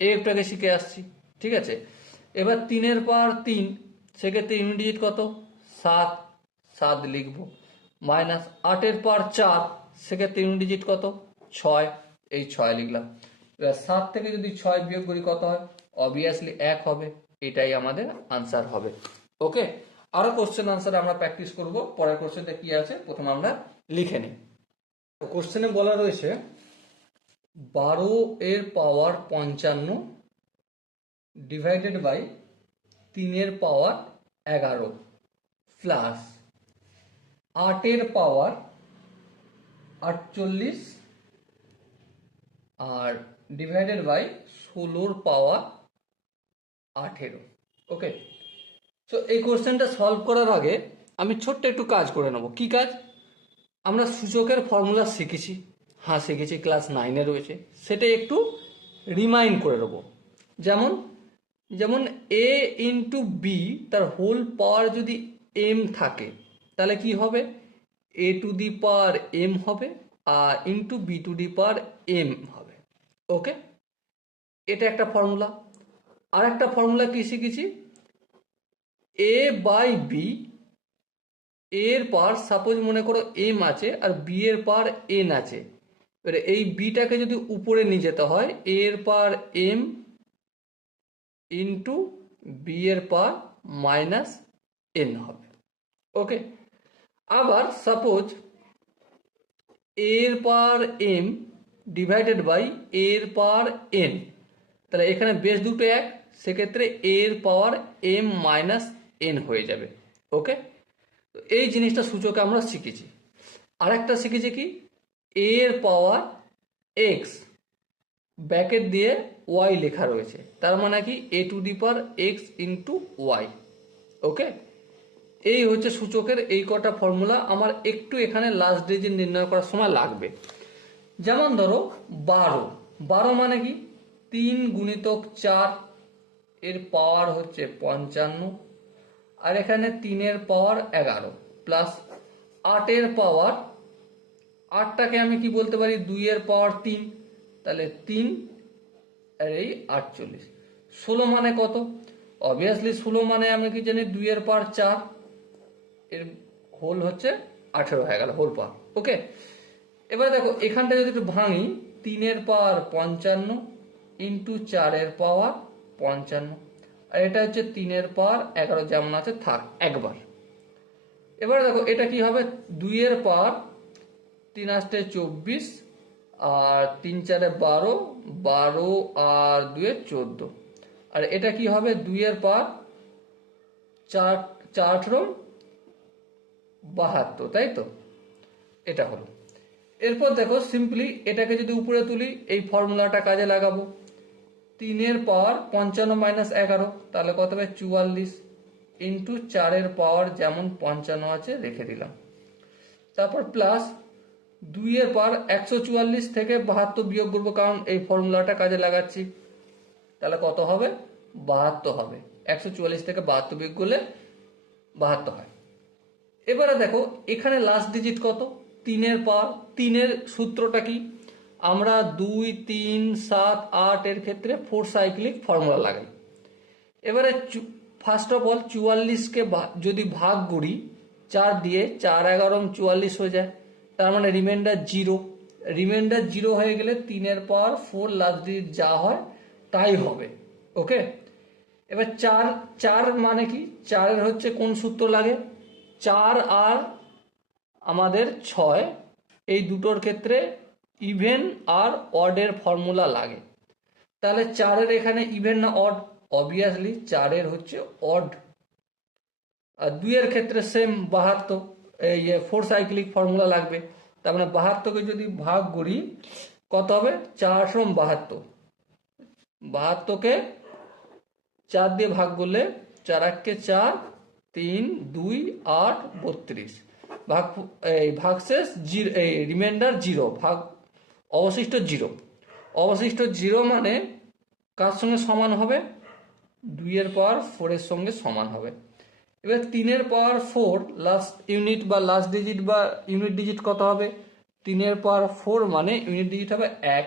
একটাকে শিখে আসছি, ঠিক আছে। এবার 3 এর পাওয়ার 3, সেক্ষেত্রে ইউনিট ডিজিট কত, 7, 7 লিখব। মাইনাস 8 এর পাওয়ার 4, সেক্ষেত্রে ইউনিট ডিজিট কত, 6, এই 6 লিখলাম। এবার 7 থেকে যদি 6 বিয়োগ করি কত হয়, অবভিয়াসলি 1 হবে। এটাই আমাদের আনসার হবে। ওকে, আরো কোশ্চেন আনসার আমরা প্র্যাকটিস করব। পরের কোশ্চেনটা কি আছে প্রথমে আমরা লিখে নিই। কোশ্চেনে বলা রয়েছে 12 এর পাওয়ার 55 ডিভাইডেড বাই 3 এর পাওয়ার 11 প্লাস 8 এর পাওয়ার 48 আর ডিভাইডেড বাই 16 এর পাওয়ার 18। ওকে, তো এই কোশ্চেনটা সলভ করার আগে আমি ছোট্ট একটু কাজ করে নেব। কি কাজ, আমরা সূচকের ফর্মুলা শিখেছি, হ্যাঁ শিখেছি, ক্লাস 9-এ রয়েছে, সেটা একটু রিমাইন্ড করে নেব। যেমন যেমন এ ইন্টু বি তার হোল পাওয়ার যদি এম থাকে তাহলে কি হবে, এ টু দি পাওয়ার এম হবে আর into b to the power m হবে। ওকে, এটা একটা ফর্মুলা। আর একটা ফর্মুলা কি শিখেছি, এ বাই বি এর পাওয়ার সাপোজ মনে করো এম আছে আর বি এর পাওয়ার এন আছে। এবারে এই বিটাকে যদি উপরে নিয়ে যেতে হয়, এর পাওয়ার এম ইন্টু বি এর পাওয়ার মাইনাস এন হবে। ওকে, আবার সাপোজ এর পাওয়ার এম ডিভাইডেড বাই এর পাওয়ার এন, তাহলে এখানে বেস দুটো এক, সেক্ষেত্রে এর পাওয়ার এম মাইনাস এন হয়ে যাবে। ওকে, তো এই জিনিসটা সূচকে আমরা শিখেছি। আরেকটা শিখেছি কি, এর পাওয়ার এক্স ব্র্যাকেট দিয়ে ওয়াই লেখা রয়েছে, তার মানে কি a to the power x into y. Okay, এই হচ্ছে সূচকের এই কটা ফর্মুলা। আমার একটু এখানে লাস্ট ডিজিট নির্ণয় করার সময় লাগবে। যেমন ধরো 12, 12 মানে কি 3 গুণিতক 4, এর পাওয়ার হচ্ছে 55, আর এখানে 3 এর পাওয়ার 11 প্লাস 8 এর পাওয়ার, 8টাকে আমি কি বলতে পারি 2 এর পাওয়ার 3, তাহলে 3 আর এই 48। 16 মানে কত? অবভিয়াসলি 16 মানে আমি কি জানি 2 এর পাওয়ার 4, এর হোল হচ্ছে 18 হয়ে গেল হোল পাওয়ার। ওকে, এবারে দেখো এখানটা যদি একটু ভাঙি, 3 এর পাওয়ার 55 ইন্টু 4 এর পাওয়ার 55, আর এটা হচ্ছে 3 এর পাওয়ার 11 যেমন আছে থাক একবার। এবারে দেখো এটা কি হবে, 2 এর পাওয়ার 3 আসতে 24, আর 3 4 12, 12 আর 2 14, আর এটা কি হবে 2 এর পাওয়ার 4 4 72, তাই তো? এটা হলো। এরপর দেখো সিম্পলি এটাকে যদি উপরে তুলি, এই ফর্মুলাটা কাজে লাগাবো। 3 এর পাওয়ার 55 মাইনাস 11, তাহলে কত হবে 44 ইন্টু 4 এর পাওয়ার যেমন 55 আছে রেখে দিলাম, তারপর প্লাস 2 এর পাওয়ার 144 থেকে 72 বিয়োগ করবো, কারণ এই ফর্মুলাটা কাজে লাগাচ্ছি। তাহলে কত হবে 72 হবে। 144 থেকে 72 বিয়োগ করলে 72 হয়। এবারে দেখো এখানে লাস্ট ডিজিট কত, 3 এর পাওয়ার। 3 এর সূত্রটা কি, আমরা 2 3 7 8 এর ক্ষেত্রে 4 সাইক্লিক ফর্মুলা লাগাই। এবারে ফার্স্ট অফ অল 44কে যদি ভাগ করি 4 দিয়ে, 4 11 44 হয়ে যায়, তার মানে রিমাইন্ডার 0। রিমাইন্ডার 0 হয়ে গেলে 3 এর পাওয়ার 4 লাস্ট ডিজিট যা হয় তাই হবে। ওকে, এবার 4 4 মানে কি, 4 এর হচ্ছে কোন সূত্র লাগে, 4 আর আমাদের 6, এই দুটোর ক্ষেত্রে ইভেন আর অডের ফর্মুলা লাগে। তাহলে 4 এর এখানে ইভেন না অড, অবভিয়াসলি 4 এর হচ্ছে অড। আর 2 এর ক্ষেত্রে সেম 72, এই 4 সাইক্লিক ফর্মুলা লাগবে। তার মানে 72কে যদি ভাগ করি কত হবে, 4 72, 72কে 4 দিয়ে ভাগ করলে 4 1 4, 3 2 8 32, ভাগ এই ভাগশেষ জিরো, এই রিমাইন্ডার 0, ভাগ অবশিষ্ট 0। অবশিষ্ট 0 মানে কার সঙ্গে সমান হবে, 2 এর পাওয়ার 4 এর সঙ্গে সমান হবে। এবার 3 এর পাওয়ার 4 লাস্ট ইউনিট বা লাস্ট ডিজিট বা ইউনিট ডিজিট কত হবে, 3 এর পাওয়ার 4 মানে ইউনিট ডিজিট হবে 1।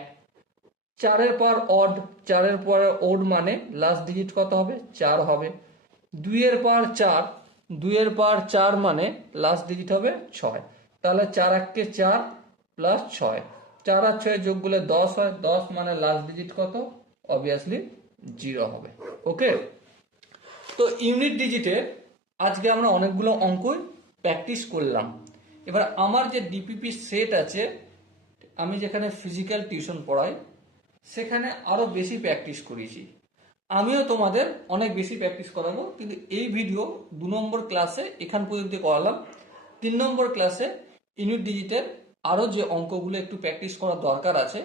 4 এর পাওয়ার অড, 4 এর পাওয়ার অড মানে লাস্ট ডিজিট কত হবে 4 হবে। 2 এর পাওয়ার 4, 2 এর পাওয়ার 4 মানে লাস্ট ডিজিট হবে 6। তাহলে 4 1 4 প্লাস 6, 4 আর 6 যোগ করলে 10 হয়, 10 মানে লাস্ট ডিজিট কত, অবভিয়াসলি 0 হবে। ওকে, তো ইউনিট ডিজিটে আজকে আমরা অনেকগুলো অঙ্কই প্র্যাকটিস করলাম। এবার আমার যে ডিপিপি সেট আছে, আমি যেখানে ফিজিক্যাল টিউশন পড়াই সেখানে আরো বেশি প্র্যাকটিস করেছি। আমিও তোমাদের অনেক বেশি প্র্যাকটিস করাবো, কিন্তু এই ভিডিও 2 নম্বর ক্লাসে এখান পর্যন্ত করালাম। 3 নম্বর ক্লাসে ইউনিট ডিজিটের আরো যে অঙ্কগুলো একটু প্র্যাকটিস করার দরকার আছে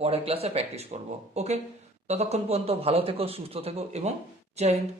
পরের ক্লাসে প্র্যাকটিস করব। ওকে, ততক্ষণ পর্যন্ত ভালো থেকো, সুস্থ থেকো এবং জয় হিন্দ।